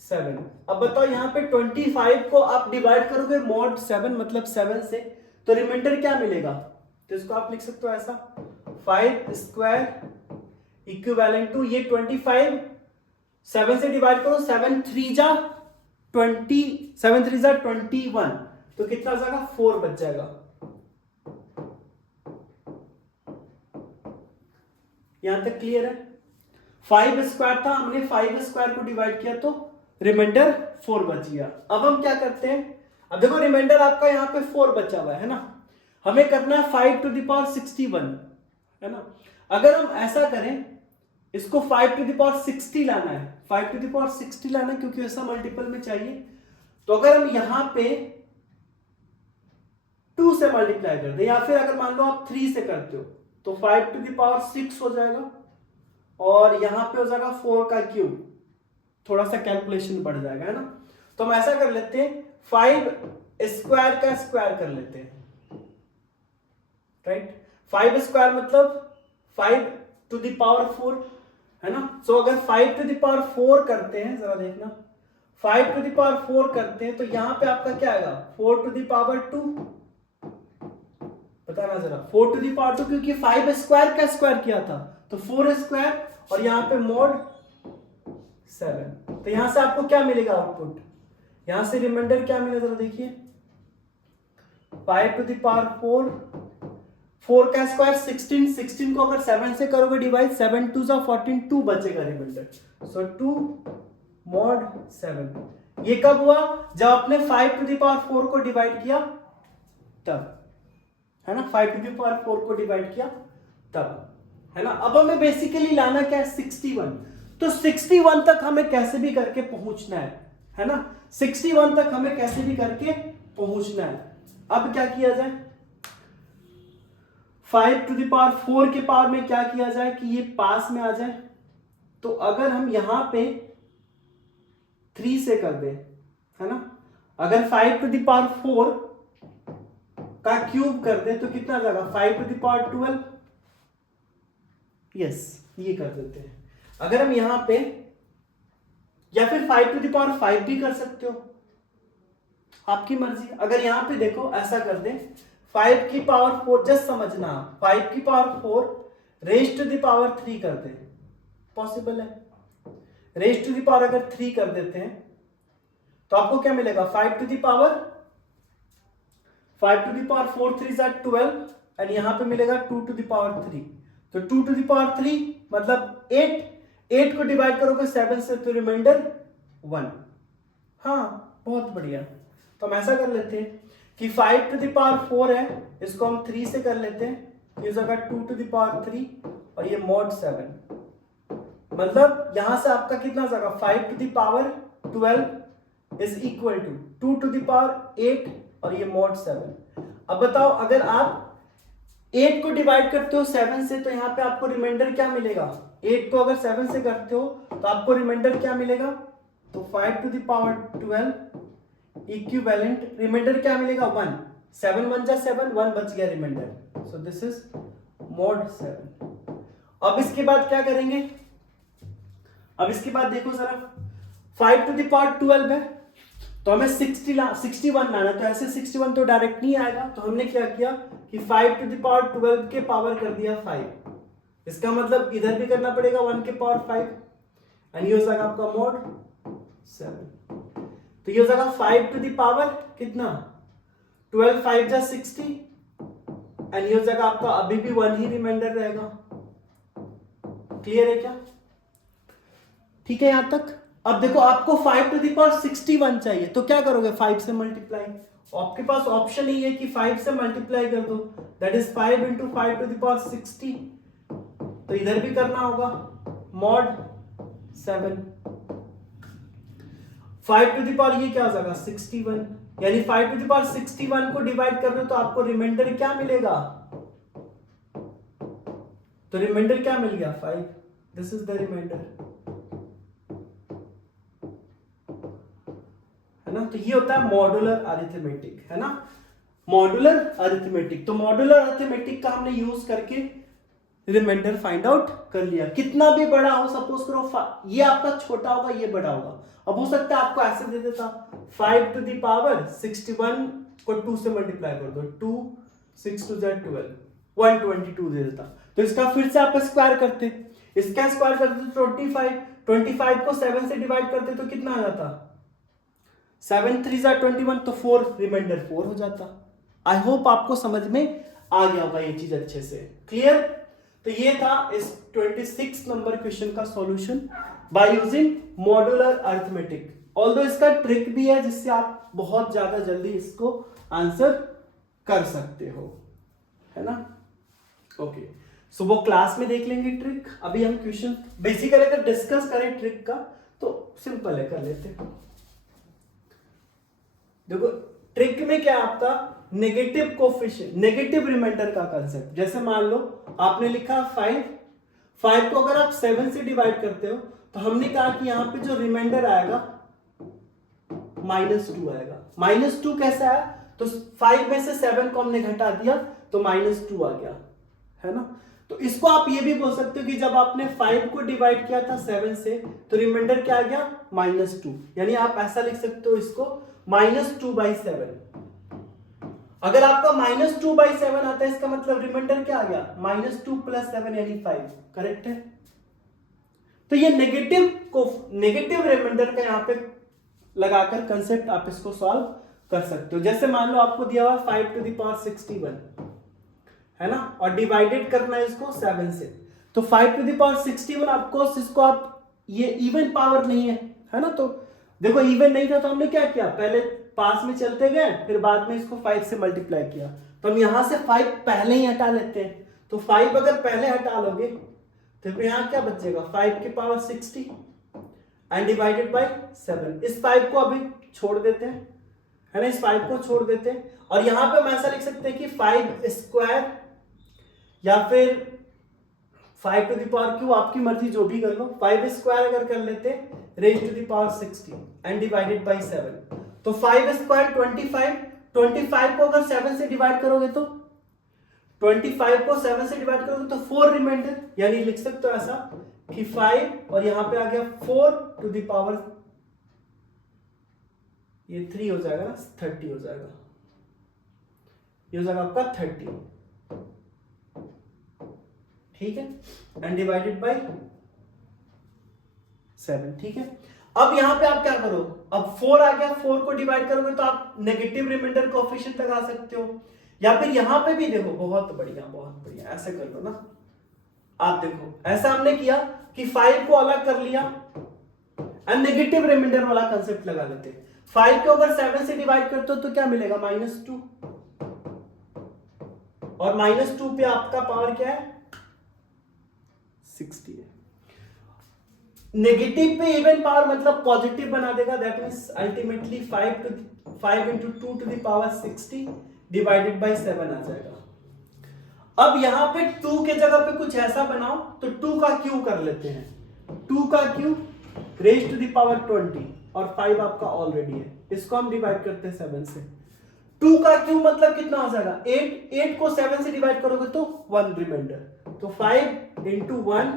7। अब बताओ यहां पे 25 को आप डिवाइड करोगे mod 7 मतलब 7 से, तो रिमाइंडर क्या मिलेगा, तो इसको आप लिख सकते हो ऐसा 5 स्क्वायर इक्विवेलेंट टू ये 25 7 से डिवाइड करो, 7 3 जा 21, तो कितना जाएगा 4 बच जाएगा। यहां तक क्लियर है। 5 स्क्वायर था, हमने 5 स्क्वायर को डिवाइड किया तो रिमाइंडर 4 बच गया। अब हम क्या करते हैं, अब देखो रिमाइंडर आपका यहां पे 4 बचा हुआ है ना, हमें करना है 5 to the power 61, है ना। अगर हम ऐसा करें, इसको 5 to the power 60 लाना है, 5 to the power 60 लाना है क्योंकि ऐसा मल्टीपल में चाहिए, तो अगर हम यहां पे 2 से मल्टीप्लाई कर दे या फिर अगर मान लो आप 3 से करते हो तो 5 to the power 6 हो जाएगा और यहां पे हो जाएगा 4 का क्यूब, थोड़ा सा कैलकुलेशन बढ़ जाएगा, है ना। तो हम ऐसा कर लेते हैं 5 स्क्वायर का स्क्वायर कर लेते हैं, राइट। 5 स्क्वायर मतलब 5 to the power 4, है ना। सो अगर 5 to the power 4 करते हैं, जरा देखना 5 to the power 4 करते हैं तो यहां पे आपका क्या आएगा 4 to the power 2, बताना जरा 4 to the power 2, क्योंकि 5 स्क्वायर का स्क्वायर किया था तो 4 स्क्वायर और यहां पे mod 7, तो यहां से आपको क्या मिलेगा आउटपुट, यहां से रिमाइंडर क्या मिलेगा जरा देखिए 5 to the power 4 का स्क्वायर 16 को अगर 7 से करोगे डिवाइड 7 2 जा 14, 2 बचेगा रिमाइंडर, सो 2 mod 7। ये कब हुआ, जब आपने 5 to the power 4 को डिवाइड किया तब, है ना। 5 to the power 4 को डिवाइड किया तब, है ना। अब हमें बेसिकली लाना क्या है 61, तो 61 तक हमें कैसे भी करके पहुंचना है ना, 61 तक हमें कैसे भी करके पहुंचना है। अब क्या किया जाए, 5 टू द पावर 4 के पावर में क्या किया जाए कि ये पास में आ जाए। तो अगर हम यहां पे 3 से कर दें, है ना, अगर 5 टू द पावर 4 का क्यूब कर दे तो कितना आ जाएगा, 5 टू द पावर 12। यस, ये कर देते हैं। अगर हम यहां पे, या फिर 5 टू द पावर 5 भी कर सकते हो, आपकी मर्जी। अगर यहां पे देखो ऐसा कर दें, 5 की पावर 4, जस्ट समझना, 5 की power 4 raise to the power 3 कर दे, पॉसिबल है। रेज टू द पावर अगर 3 कर देते हैं तो आपको क्या मिलेगा, 5 टू द पावर 4 3 ज़ा 12, एंड यहां पे मिलेगा 2 टू द पावर 3। तो 2 टू द पावर 3 मतलब 8 को डिवाइड करोगे 7 से तो रिमाइंडर 1। हाँ, बहुत बढ़िया। तो हम ऐसा कर लेते हैं कि 5 टू द पावर 4 है, इसको हम 3 से कर लेते हैं, ये जगह 2 टू द पावर 3 और ये mod 7, मतलब यहां से आपका कितना जाएगा, 5 to the power 12 is equal to 2 to the power 8 और ये mod 7। अब बताओ, अगर आप 8 को डिवाइड करते हो 7 से तो यहाँ पे आपको रिमाइंडर क्या मिलेगा, 8 को अगर 7 से करते हो तो आपको रिमाइंडर क्या मिलेगा, तो 5 to the power 12 equivalent remainder क्या मिलेगा, 1। 7 1 जा 7, 1 बच गया remainder, so this is mod 7। अब इसके बाद क्या करेंगे, अब इसके बाद देखो जरा, 5 टू द पावर 12 है तो हमें 61 लाना, तो ऐसे 61 तो डायरेक्ट नहीं आएगा, तो हमने क्या किया कि 5 टू द पावर 12 के पावर कर दिया 5। इसका मतलब इधर भी करना पड़ेगा 1 के पावर 5, एंड ये हो जाएगा आपका mod 7। तो ये हो जाएगा 5 टू द पावर कितना, 12 5 जा 60, एंड ये हो जाएगा आपका अभी भी 1 ही रिमाइंडर रहेगा। क्लियर है क्या, ठीक है यहां तक। अब देखो आपको 5 टू द पावर 61 चाहिए, तो क्या करोगे, 5 से मल्टीप्लाई। आपके पास ऑप्शन ही है कि 5 से मल्टीप्लाई कर दो, that is 5 into 5 to the power 60। तो इधर भी करना होगा mod 7। 5 टू द पावर ये क्या हो जाएगा 61, यानी 5 टू द पावर 61 को डिवाइड कर दो तो आपको रिमाइंडर क्या मिलेगा, तो रिमाइंडर क्या मिल गया 5, दिस इज द रिमाइंडर, है ना। तो ये होता है मॉड्यूलर अरिथमेटिक, है ना, मॉड्यूलर अरिथमेटिक। तो मॉड्यूलर अरिथमेटिक का हमने यूज करके रिमाइंडर फाइंड आउट कर लिया। कितना भी बड़ा हो, सपोज करो ये आपका छोटा होगा, ये बड़ा होगा, अब हो सकता है आपको ऐसे दे देता 5 टू द पावर 61 को 2 से मल्टीप्लाई कर दो, 2 6 2 12 122 दे देता। तो इसका फिर से आप स्क्वायर करते, इसका स्क्वायर करते तो 25 को 7 से डिवाइड करते तो कितना आ जाता, 7 3 जा 21, तो 4 रिमाइंडर 4 हो जाता। आई होप आपको समझ में आ गया होगा ये चीज अच्छे से। क्लियर, तो ये था इस 26 नंबर क्वेश्चन का solution by using modular arithmetic. Although इसका ट्रिक भी है जिससे आप बहुत ज्यादा जल्दी इसको आंसर कर सकते हो, है ना। ओके, सो वो क्लास में देख लेंगे ट्रिक। अभी हम क्वेश्चन बेसिकली अगर डिस्कस करें ट्रिक का तो सिंपल है, कर लेते हैं। देखो ट्रिक में क्या आपका नेगेटिव कोफिशिएंट, नेगेटिव रिमाइंडर का कांसेप्ट। जैसे मान लो आपने लिखा 5 को अगर आप 7 से डिवाइड करते हो तो हमने कहा कि यहां पे जो रिमाइंडर आएगा -2 आएगा। -2 कैसे आया, तो 5 में से 7 को हमने घटा दिया तो -2 आ गया, है ना। तो इसको आप ये भी बोल सकते हो कि जब आपने 5 को डिवाइड किया था 7 से तो रिमाइंडर क्या आ गया -2, यानी आप ऐसा लिख सकते हो इसको -2/7। अगर आपका -2/7 आता है इसका मतलब रिमाइंडर क्या आ गया -2 + 7 यानी 5। करेक्ट है। तो ये नेगेटिव रिमाइंडर का यहां पे लगाकर कंसेप्ट आप इसको सॉल्व कर सकते हो। जैसे मान लो आपको दिया हुआ 5 टू द पावर 61, है ना, और डिवाइडेड करना है इसको 7 से, तो 5 टू द पावर 61 आपको इसको आप, ये इवन पावर नहीं है ना, तो देखो इवन नहीं था तो हमने क्या किया, पहले पास में चलते गए फिर बाद में इसको 5 से मल्टीप्लाई किया। तो हम यहां से 5 पहले ही हटा लेते हैं, तो 5 अगर पहले हटा लोगे तो फिर यहाँ क्या बचेगा 5 की पावर 60 एंड डिवाइडेड बाय 7। इस 5 को अभी छोड़ देते हैं, है ना, इस 5 को छोड़ देते हैं और यहां पे हम ऐसा लिख सकते हैं कि 5 स्क्वायर या फिर 5 टू द पावर क्यू, आपकी मर्जी जो भी कर लो। 5 स्क्वायर अगर कर लेते हैं raise to the power 60 and divided by 7, तो 5 स्क्वायर 25 को अगर 7 से डिवाइड करोगे तो 25 को 7 से डिवाइड करोगे तो 4 रिमाइंडर, यानी लिख सकते हो ऐसा कि 5 और यहां पे आ गया 4 टू द पावर, ये 3 हो जाएगा ना, 30 हो जाएगा, ये हो जाएगा आपका 30, ठीक है, एंड डिवाइडेड बाय 7, ठीक है। अब यहां पे आप क्या करो, अब 4 आ गया, 4 को डिवाइड करोगे तो आप नेगेटिव रिमाइंडर कोएफिशिएंट लगा सकते हो, या फिर यहां पे भी देखो, बहुत बढ़िया, ऐसे कर लो ना, आप देखो ऐसा हमने किया कि 5 को अलग कर लिया एंड नेगेटिव रिमाइंडर वाला कंसेप्ट लगा लेते हैं। 5 को अगर 7 से डिवाइड करते हो तो क्या मिलेगा -2, और -2 पे आपका पावर क्या है 60 है। नेगेटिव पे इवन पावर मतलब पॉजिटिव बना देगा, that means ultimately 5 into 2 to the power 60 divided by 7 आ जाएगा। अब यहां पे 2 के जगह पे कुछ ऐसा बनाओ, तो 2 का क्यूब कर लेते हैं, 2 का cube raise to the power 20 और 5 आपका ऑलरेडी है, इसको हम डिवाइड करते हैं 7 से। 2 का क्यूब मतलब कितना हो जाएगा 8 को 7 से डिवाइड करोगे तो 1 रिमाइंडर, तो 5 इंटू 1,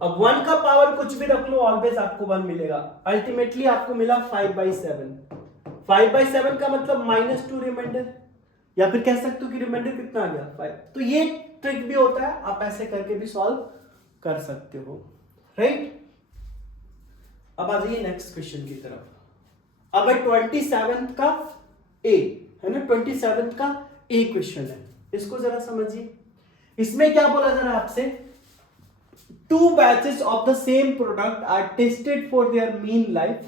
अब 1 का पावर कुछ भी रख लो ऑलवेज आपको 1 मिलेगा, अल्टीमेटली आपको मिला 5/7। 5/7 का मतलब -2 रिमाइंडर, या फिर कह सकते हो कि रिमाइंडर कितना आ गया 5। तो ये ट्रिक भी होता है, आप ऐसे करके भी सॉल्व कर सकते हो, राइट। अब आ जाइए नेक्स्ट क्वेश्चन की तरफ। अब 27 का ए है ना, 27 का ए क्वेश्चन है, इसको जरा समझिए। इसमें क्या बोला जा रहा है आपसे, 2 batches of the same product are tested for their mean life।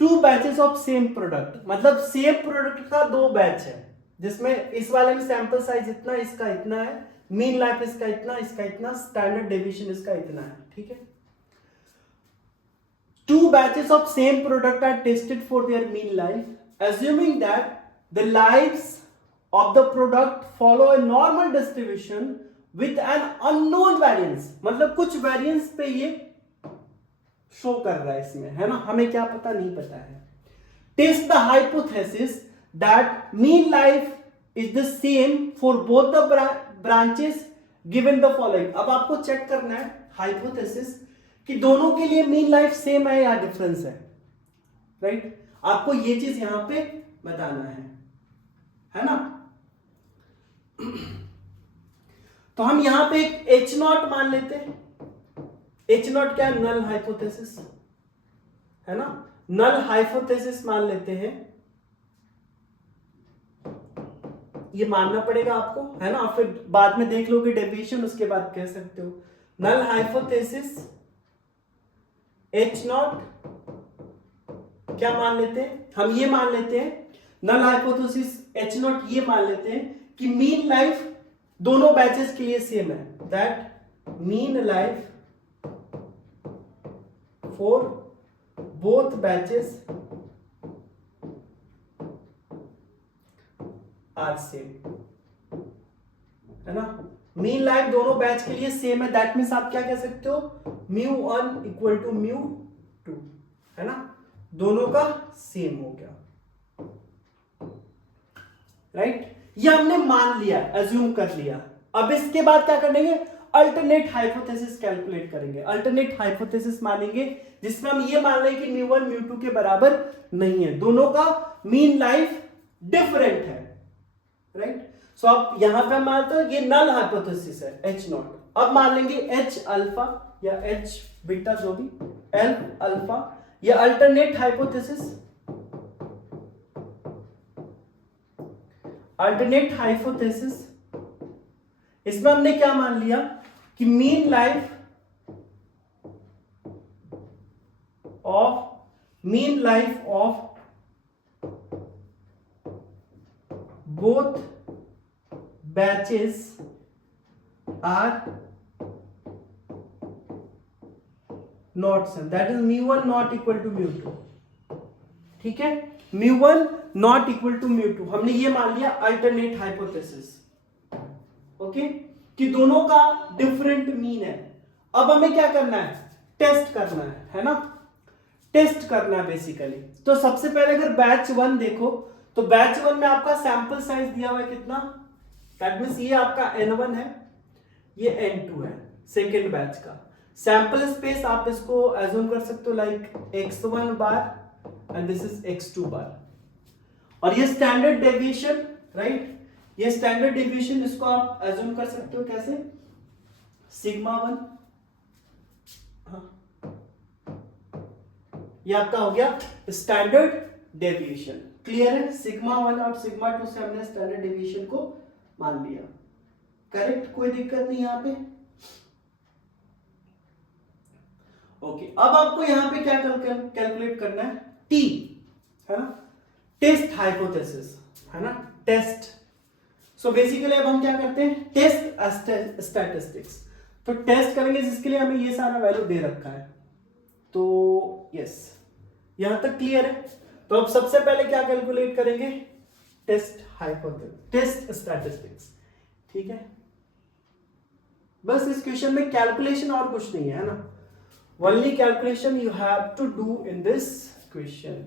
2 batches of same product मतलब सेम प्रोडक्ट का 2 बैच है, जिसमें इस वाले में सैंपल साइज इतना, इसका इतना है, मीन लाइफ इसका इतना, इसका इतना, स्टैंडर्ड डेविएशन इसका इतना है, ठीक है। 2 batches of same product are tested for their mean life, assuming that the lives of the product follow a normal distribution with an unknown variance, मतलब कुछ वेरिएंस पे ये शो कर रहा है इसमें, है ना, हमें क्या पता, नहीं पता है। Test the hypothesis that mean life is the same for both the branches given the following. अब आपको चेक करना है हाइपोथेसिस कि दोनों के लिए मीन लाइफ सेम है या डिफरेंस है, राइट। आपको ये चीज यहां पे बताना है ना। तो हम यहां पे एक H0 मान लेते हैं। H0 क्या है, नल हाइपोथेसिस, है ना, नल हाइपोथेसिस मान लेते हैं, ये मानना पड़ेगा आपको, है ना, फिर बाद में देख लोगे डेविएशन, उसके बाद कह सकते हो। नल हाइपोथेसिस H0 क्या मान लेते हैं, हम ये मान लेते हैं, नल हाइपोथेसिस H0 ये मान लेते हैं कि मीन लाइफ दोनों बैचेस के लिए सेम है, that mean life for both batches are same, है ना। मीन लाइफ दोनों बैच के लिए सेम है, दैट मीन्स आप क्या कह सकते हो, μ1 इक्वल टू μ2, है ना, दोनों का सेम हो गया, राइट। ये हमने मान लिया, अज्यूम कर लिया। अब इसके बाद क्या करेंगे, अल्टरनेट हाइपोथेसिस कैलकुलेट करेंगे, अल्टरनेट हाइपोथेसिस मानेंगे जिसमें हम ये मान लें कि μ1 μ2 के बराबर नहीं है, दोनों का मीन लाइफ डिफरेंट है, राइट। सो अब यहां पे हम मानते हैं ये नल हाइपोथेसिस है H0। अब मान लेंगे H अल्फा या H बीटा जो भी, L अल्फा, ये अल्टरनेट हाइपोथेसिस, अल्टरनेट हाइपोथेसिस, इसमें हमने क्या मान लिया कि mean life of both batches are not same, that is μ1 not equal to μ2। ठीक है, μ1 नॉट इक्वल टू μ2, हमने ये मान लिया अल्टरनेट हाइपोथेसिस। ओके, कि दोनों का डिफरेंट मीन है। अब हमें क्या करना है, टेस्ट करना है ना, टेस्ट करना है बेसिकली। तो सबसे पहले अगर बैच 1 देखो तो बैच 1 में आपका सैंपल साइज दिया हुआ है कितना, दैट मींस ये आपका n1 है, ये n2 है, सेकेंड बैच का सैंपल स्पेस आप इसको एज्यूम कर सकते हो like x1 bar and this is x2 बार, और ये स्टैंडर्ड डेविएशन, राइट, ये स्टैंडर्ड डेविएशन इसको आप एज्यूम कर सकते हो कैसे, सिग्मा 1, ये आपका हो गया स्टैंडर्ड डेविएशन। क्लियर है, सिग्मा 1 और सिग्मा 2 से हमने स्टैंडर्ड डेविएशन को मान लिया, करेक्ट, कोई दिक्कत नहीं यहां पे। ओके, अब आपको यहां पे क्या कैलकुलेट करना है, टी, है ना, टेस्ट हाइपोथेसिस, है ना, टेस्ट। सो बेसिकली अब हम क्या करते हैं, टेस्ट स्टैटिस्टिक्स। तो टेस्ट करेंगे जिसके लिए हमें ये सारा वैल्यू दे रखा है। तो यस, यहां तक क्लियर है। तो अब सबसे पहले क्या कैलकुलेट करेंगे, टेस्ट हाइपोथेसिस, टेस्ट स्टैटिस्टिक्स। ठीक है, बस इस क्वेश्चन में कैलकुलेशन और कुछ नहीं है ना, only calculation you have to do in this question.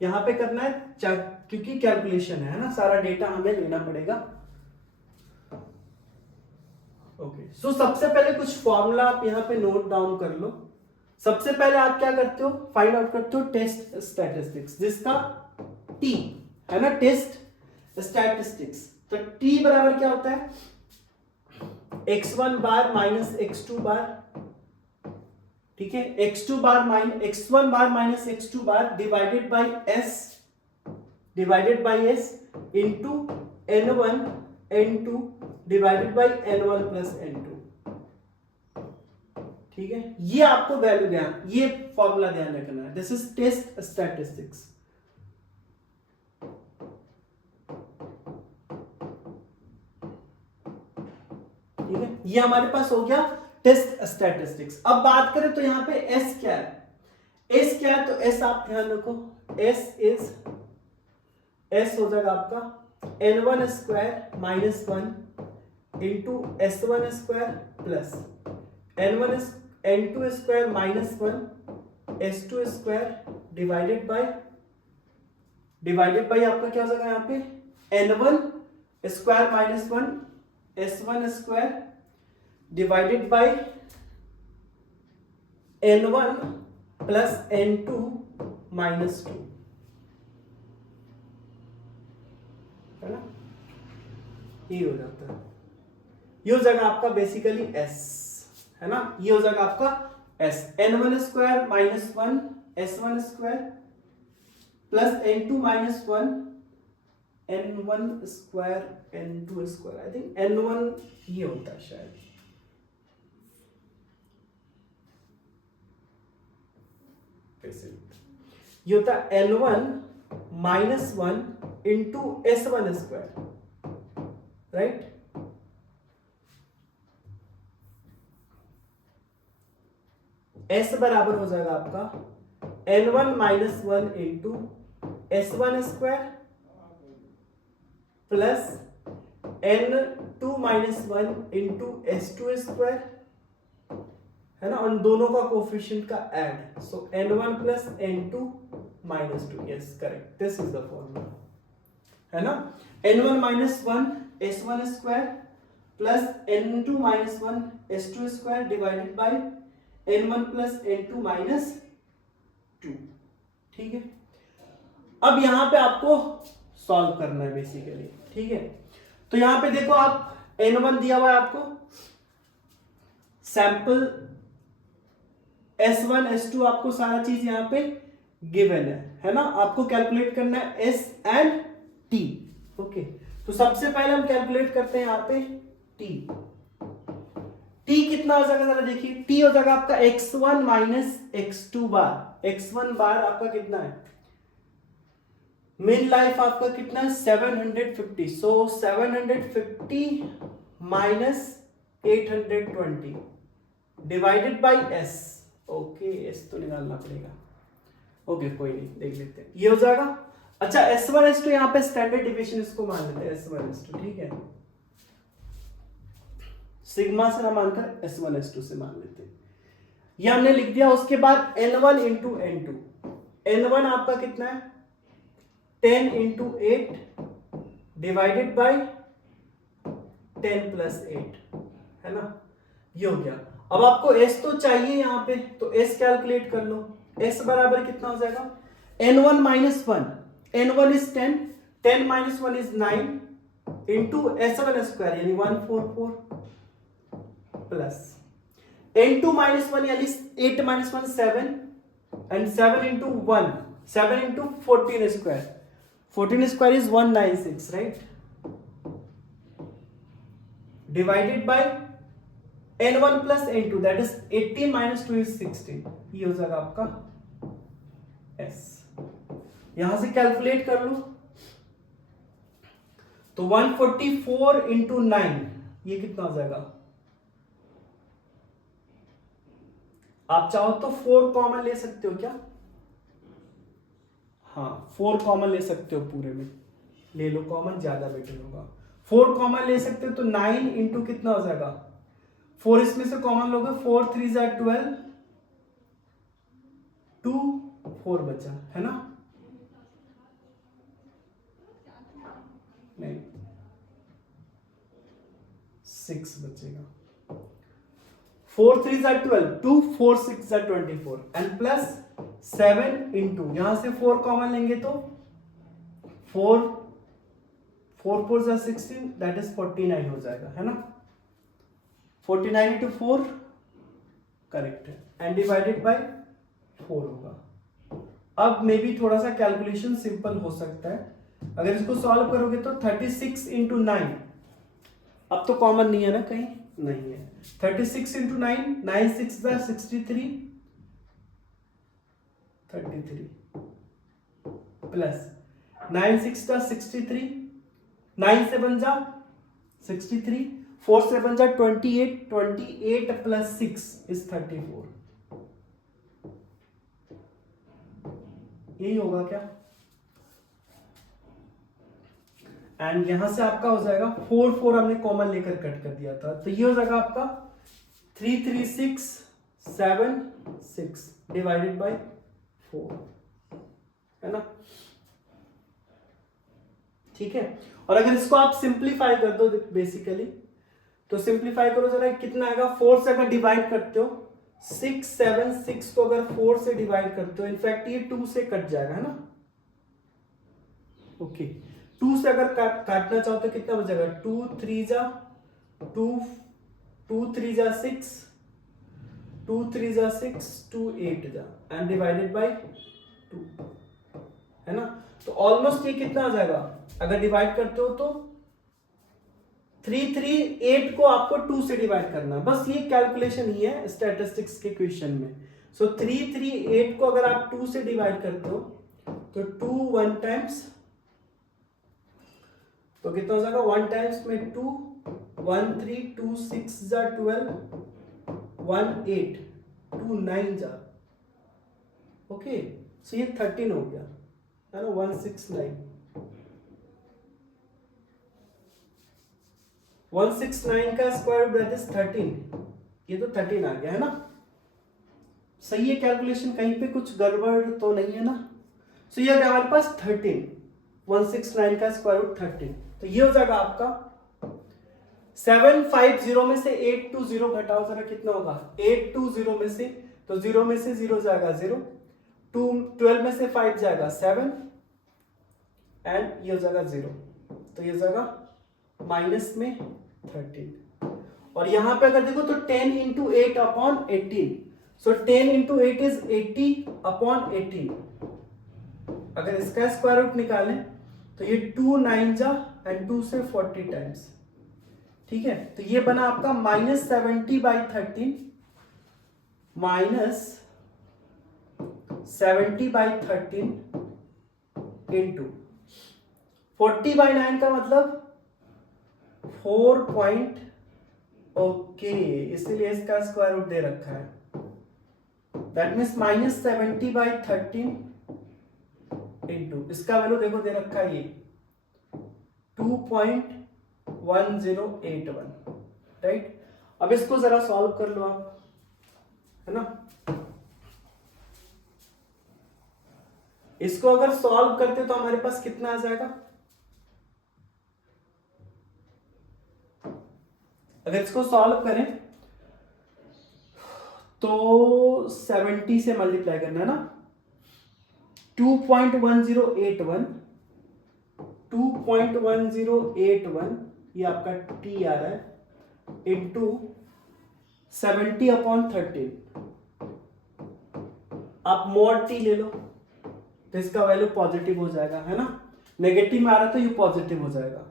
यहां पे करना है क्योंकि कैलकुलेशन है ना, सारा डेटा हमें लेना पड़ेगा। ओके, सो सबसे पहले कुछ फॉर्मूला आप यहां पे नोट डाउन कर लो। सबसे पहले आप क्या करते हो, फाइंड आउट करते हो टेस्ट स्टैटिस्टिक्स, जिसका टी है ना, टेस्ट स्टैटिस्टिक्स। तो टी बराबर क्या होता है, x1 बार माइनस x2 बार, ठीक है, x2 bar minus x1 bar minus x2 bar divided by s into n1 n2 divided by n1 plus n2। ठीक है, ये आपको वैल्यू ध्यान, ये फॉर्मूला ध्यान रखना है, दिस इज टेस्ट स्टैटिस्टिक्स। ठीक है, ये हमारे पास हो गया टेस्ट स्टैटिस्टिक्स। अब बात करें तो यहां पे S क्या है, S क्या है, तो S आप ध्यान रखो, S हो जाएगा आपका n1 square minus 1 into s1 square plus n2 square minus 1 s2 square divided by आपका क्या हो जाएगा यहाँ पे n1 square minus 1 s1 square divided by n1 plus n2 minus 2, है ना, ये हो जाता है, ये हो जाएगा आपका बेसिकली s, है ना, ये हो जाएगा आपका s, n1 square minus 1 s1 square plus n2 minus 1 n1 square n2 square, I think n1 ये होता है शायद, ये होता है n1 minus 1 into s1 square, right. s बराबर हो जाएगा आपका n1 minus 1 into s1 square plus n2 minus 1 into s2 square, है ना, उन दोनों का कोफिशिएंट का add, so n1 plus n2 minus 2, yes correct, this is the formula, है ना, n1 minus 1 s1 square plus n2 minus 1 s2 square divided by n1 plus n2 minus 2। ठीक है, अब यहां पे आपको सॉल्व करना है बेसिकली। ठीक है, तो यहां पे देखो आप n1 दिया हुआ है आपको, सैंपल S1 S2 आपको सारा चीज यहां पे गिवन है ना, आपको कैलकुलेट करना है S एंड T। ओके, तो सबसे पहले हम कैलकुलेट करते हैं यहां पे T कितना हो जाएगा जरा देखिए, T हो जाएगा आपका x1 माइनस x2 बार, x1 बार आपका कितना है, मिन लाइफ आपका कितना है 750, सो 750 minus 820 divided by S. Okay, S तो निकालना पड़ेगा। ओके कोई नहीं, देख लेते हैं, ये हो जाएगा। अच्छा S1 S2 यहाँ पे स्टैंडर्ड डिविएशन इसको मान लेते हैं S1 S2, ठीक है, सिग्मा से ना मानकर S1 S2 से मान लेते हैं। ये हमने लिख दिया। उसके बाद N1 इंटू N2, N1 आपका कितना है 10 इंटू 8 डिवाइडेड बाई 10 प्लस 8, है ना, ये हो गया। अब आपको S तो चाहिए यहाँ पे, तो S कैलकुलेट कर लो। S बराबर कितना हो जाएगा N1 minus 1, N1 is 10, 10 minus 1 is 9 into S1 square यानी 144 प्लस N2 माइनस 1 यानी 8 minus 1 7 and 7 into 1 7 into 14 square, 14 square is 196 right, divided by N1 plus N2 that is 18 minus 2 is 16, ये हो जाएगा आपका S। यहां से कैलकुलेट कर लो तो 144 इंटू 9 ये कितना हो जाएगा, आप चाहो तो 4 कॉमन ले सकते हो क्या, हाँ 4 कॉमन ले सकते हो, पूरे में ले लो कॉमन, ज्यादा बेटर होगा। 4 कॉमन ले सकते हो तो 9 इंटू कितना हो जाएगा 4, इसमें से कॉमन लोगे 4 3 जा 12, 2 4 बचा, है ना, नहीं 6 बचेगा, 4 3 जा 12, 2 4 6 जा 24 एंड प्लस 7 इंटू, यहां से 4 कॉमन लेंगे तो 4 4 4 जा 16 दैट इज 49 हो जाएगा, है ना, 49 इंटू 4 करेक्ट है एंड डिवाइडेड बाय 4 होगा। अब मे बी थोड़ा सा कैलकुलेशन सिंपल हो सकता है, अगर इसको सॉल्व करोगे तो 36 इंटू 9, अब तो कॉमन नहीं है ना कहीं, नहीं है, 36 इंटू 9 9 6 जा 63 33 प्लस 9 6 जा 63, 9 7 जा 63, 4 7 जा 28, 28 प्लस 6 इज 34, यही होगा क्या, एंड यहां से आपका हो जाएगा 4 4 हमने कॉमन लेकर कट कर दिया था, तो ये हो जाएगा आपका 3 3 6 7 6 डिवाइडेड बाय 4, है ना, ठीक है। और अगर इसको आप सिंप्लीफाई कर दो बेसिकली, तो सिंप्लीफाई करो जरा, कितना आएगा 4 से अगर डिवाइड करते हो 6 7 6 को अगर 4 से डिवाइड करते हो, इनफैक्ट ये 2 से कट जाएगा, है ना, ओके 2 से अगर काटना चाहो तो कितना बचेगा 2 3 जा 2 2 3 जा 6 2 3 जा 6 2 8 जा एंड डिवाइडेड बाय 2, है ना, तो ऑलमोस्ट ये कितना आ जाएगा अगर डिवाइड करते हो तो 338 को आपको 2 से डिवाइड करना, बस ये कैलकुलेशन ही है स्टैटिस्टिक्स के क्वेश्चन में। सो 338 को अगर आप 2 से डिवाइड करते हो तो 2 1 टाइम्स, तो कितना हो जाएगा 1 टाइम्स में 2 1 3 2 6 जा 12 1 8 2 9 जा, ओके, सो ये 13 हो गया, है ना, 169 169 का स्क्वायर रूट दैट इज 13, ये तो 13 आ गया, है ना, सही है कैलकुलेशन, कहीं पे कुछ गड़बड़ तो नहीं है ना, सो ये हमारे पास 13, 169 का स्क्वायर रूट 13, तो ये हो जाएगा आपका 750 में से 820 घटाओ जरा, कितना होगा 820 में से, तो 0 में से 0 जाएगा 0, 12 में से 5 जाएगा 7 एंड ये हो जाएगा 0, तो ये हो जाएगा माइनस में 13, और यहां पे अगर देखो तो 10 into 8 upon 18, so 10 into 8 is 80 upon 18, अगर इसका स्क्वायर रूट निकालें तो ये 2 9 जा एंड 2 से 40 टाइम्स, ठीक है, तो ये बना आपका minus 70 by 13 minus 70 by 13 into 40 by 9 का मतलब 4.9 ओके, इसलिए इसका स्क्वायर रूट दे रखा है, दैट मीन्स -70/13 इंटू इसका वैल्यू देखो दे रखा है ये 2.1081, राइट। अब इसको जरा सॉल्व कर लो आप, है ना। इसको अगर सॉल्व करते तो हमारे पास कितना आ जाएगा, अगर इसको सॉल्व करें तो 70 से मल्टीप्लाई करना है ना, 2.1081 ये आपका टी आ रहा है इंटू 70/13, आप मॉड टी ले लो तो इसका वैल्यू पॉजिटिव हो जाएगा, है ना। नेगेटिव में आ रहा तो ये पॉजिटिव हो जाएगा।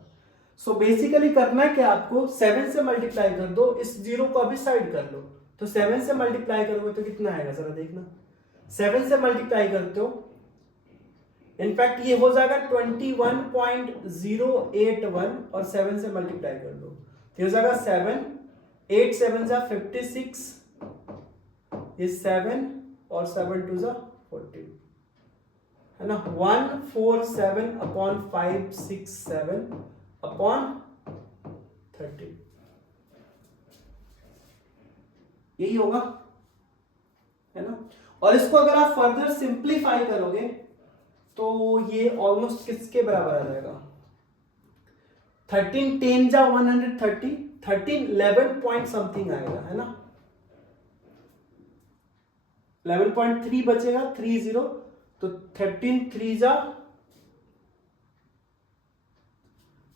सो बेसिकली करना है कि आपको 7 से मल्टीप्लाई कर दो, इस जीरो को अभी साइड कर लो, तो 7 से मल्टीप्लाई करोगे तो कितना आएगा जरा देखना, 7 से मल्टीप्लाई करते हो इनफैक्ट ये हो जाएगा 21.081 और 7 से मल्टीप्लाई कर दो तो हो जाएगा 7, 8 7 जा 56, ये 7 और 7 2 जा 14, है ना। 147/567/13 यही होगा, है ना। और इसको अगर आप फर्दर सिंप्लीफाई करोगे तो ये ऑलमोस्ट किसके बराबर आ जाएगा, 13 10 जा 130, 13 11 पॉइंट समथिंग आएगा, है ना। 11.3 बचेगा 30, तो 13 3 जा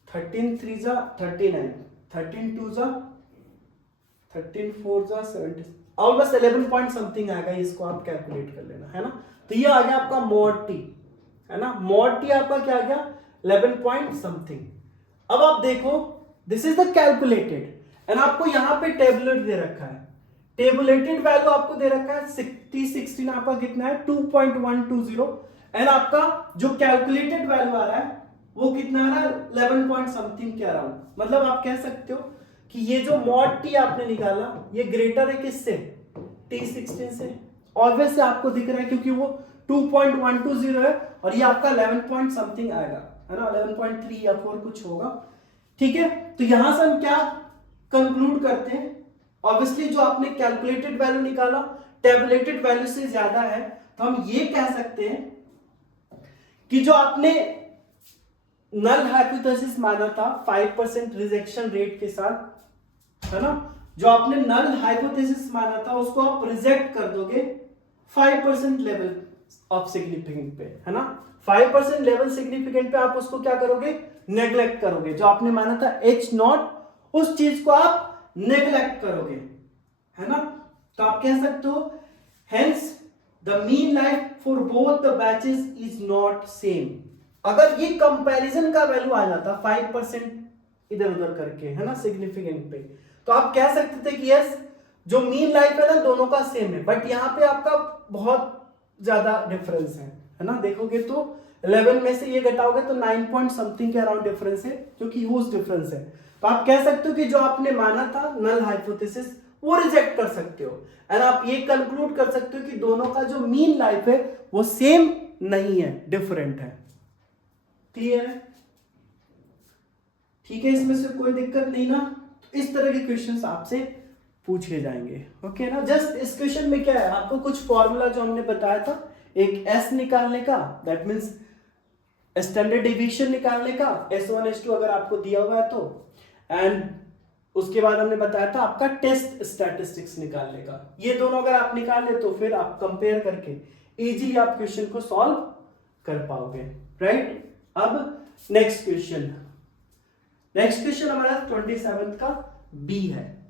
39, 13 2 जा 13 4 जा 70, और बस 11 पॉइंट समथिंग आएगा, इसको आप कैलकुलेट कर लेना, है ना। तो ये आ गया आपका मॉड टी, है ना। मॉड टी आपका क्या आ गया 11 पॉइंट समथिंग। अब आप देखो this is the calculated and आपको यहां पे टेबुलेट दे रखा है, टेबुलेटेड वैल्यू आपको दे रखा है 16 आपका कितना है 2.120 एंड आपका जो कैलकुलेटेड वैल्यू आ रहा है वो कितना आ रहा है 11 पॉइंट समथिंग के अराउंड। मतलब आप कह सकते हो कि ये जो मॉड टी आपने निकाला ये ग्रेटर है किससे, T16 से। ऑब्वियसली आपको दिख रहा है क्योंकि वो 2.120 है और ये आपका 11 पॉइंट समथिंग आएगा, है ना, 11.3 या 4 कुछ होगा, ठीक है। तो यहां से हम क्या कंक्लूड करते हैं, ऑब्वियसली जो आपने कैलकुलेटेड वैल्यू निकाला टेबुलेटेड वैल्यू से ज्यादा है, तो हम ये कह सकते हैं कि जो आपने नल हाइपोथेसिस माना था 5% रिजेक्शन रेट के साथ, है ना, जो आपने नल हाइपोथेसिस माना था उसको आप रिजेक्ट कर दोगे 5% लेवल ऑफ सिग्निफिकेंट पे, है ना। 5% लेवल सिग्निफिकेंट पे आप उसको क्या करोगे, नेग्लेक्ट करोगे। जो आपने माना था H0 उस चीज को आप नेग्लेक्ट करोगे, है ना। तो आप कह सकते हो hence the mean life for both the batches is not same. अगर ये कंपैरिजन का वैल्यू आ जाता 5% इधर उधर करके, है ना, सिग्निफिकेंट पे, तो आप कह सकते थे कि यस जो मीन लाइफ है ना दोनों का सेम है, बट यहां पे आपका बहुत ज्यादा डिफरेंस है ना। देखोगे तो 11 में से ये घटाओगे तो 9 पॉइंट समथिंग के अराउंड डिफरेंस है, जो कि ह्यूज डिफरेंस है। तो आप कह सकते हो कि जो आपने माना था नल हाइपोथेसिस वो रिजेक्ट कर सकते हो एंड आप ये कंक्लूड कर सकते हो कि दोनों का जो मीन लाइफ है वो सेम नहीं है, डिफरेंट है। क्लियर है, ठीक है, इसमें से कोई दिक्कत नहीं ना। तो इस तरह के क्वेश्चंस आपसे पूछे जाएंगे, ओके ना। जस्ट इस क्वेश्चन में क्या है, आपको कुछ फॉर्मूला जो हमने बताया था, एक एस निकालने का, दैट मीन्स स्टैंडर्ड डिवीजन निकालने का, S1 S2 अगर आपको दिया हुआ है तो, एंड उसके बाद हमने बताया था आपका टेस्ट स्टैटिस्टिक्स निकालने का। ये दोनों अगर आप निकाल ले तो फिर आप कंपेयर करके इजीली आप क्वेश्चन को सॉल्व कर पाओगे, राइट। अब नेक्स्ट क्वेश्चन हमारा 27 का बी है।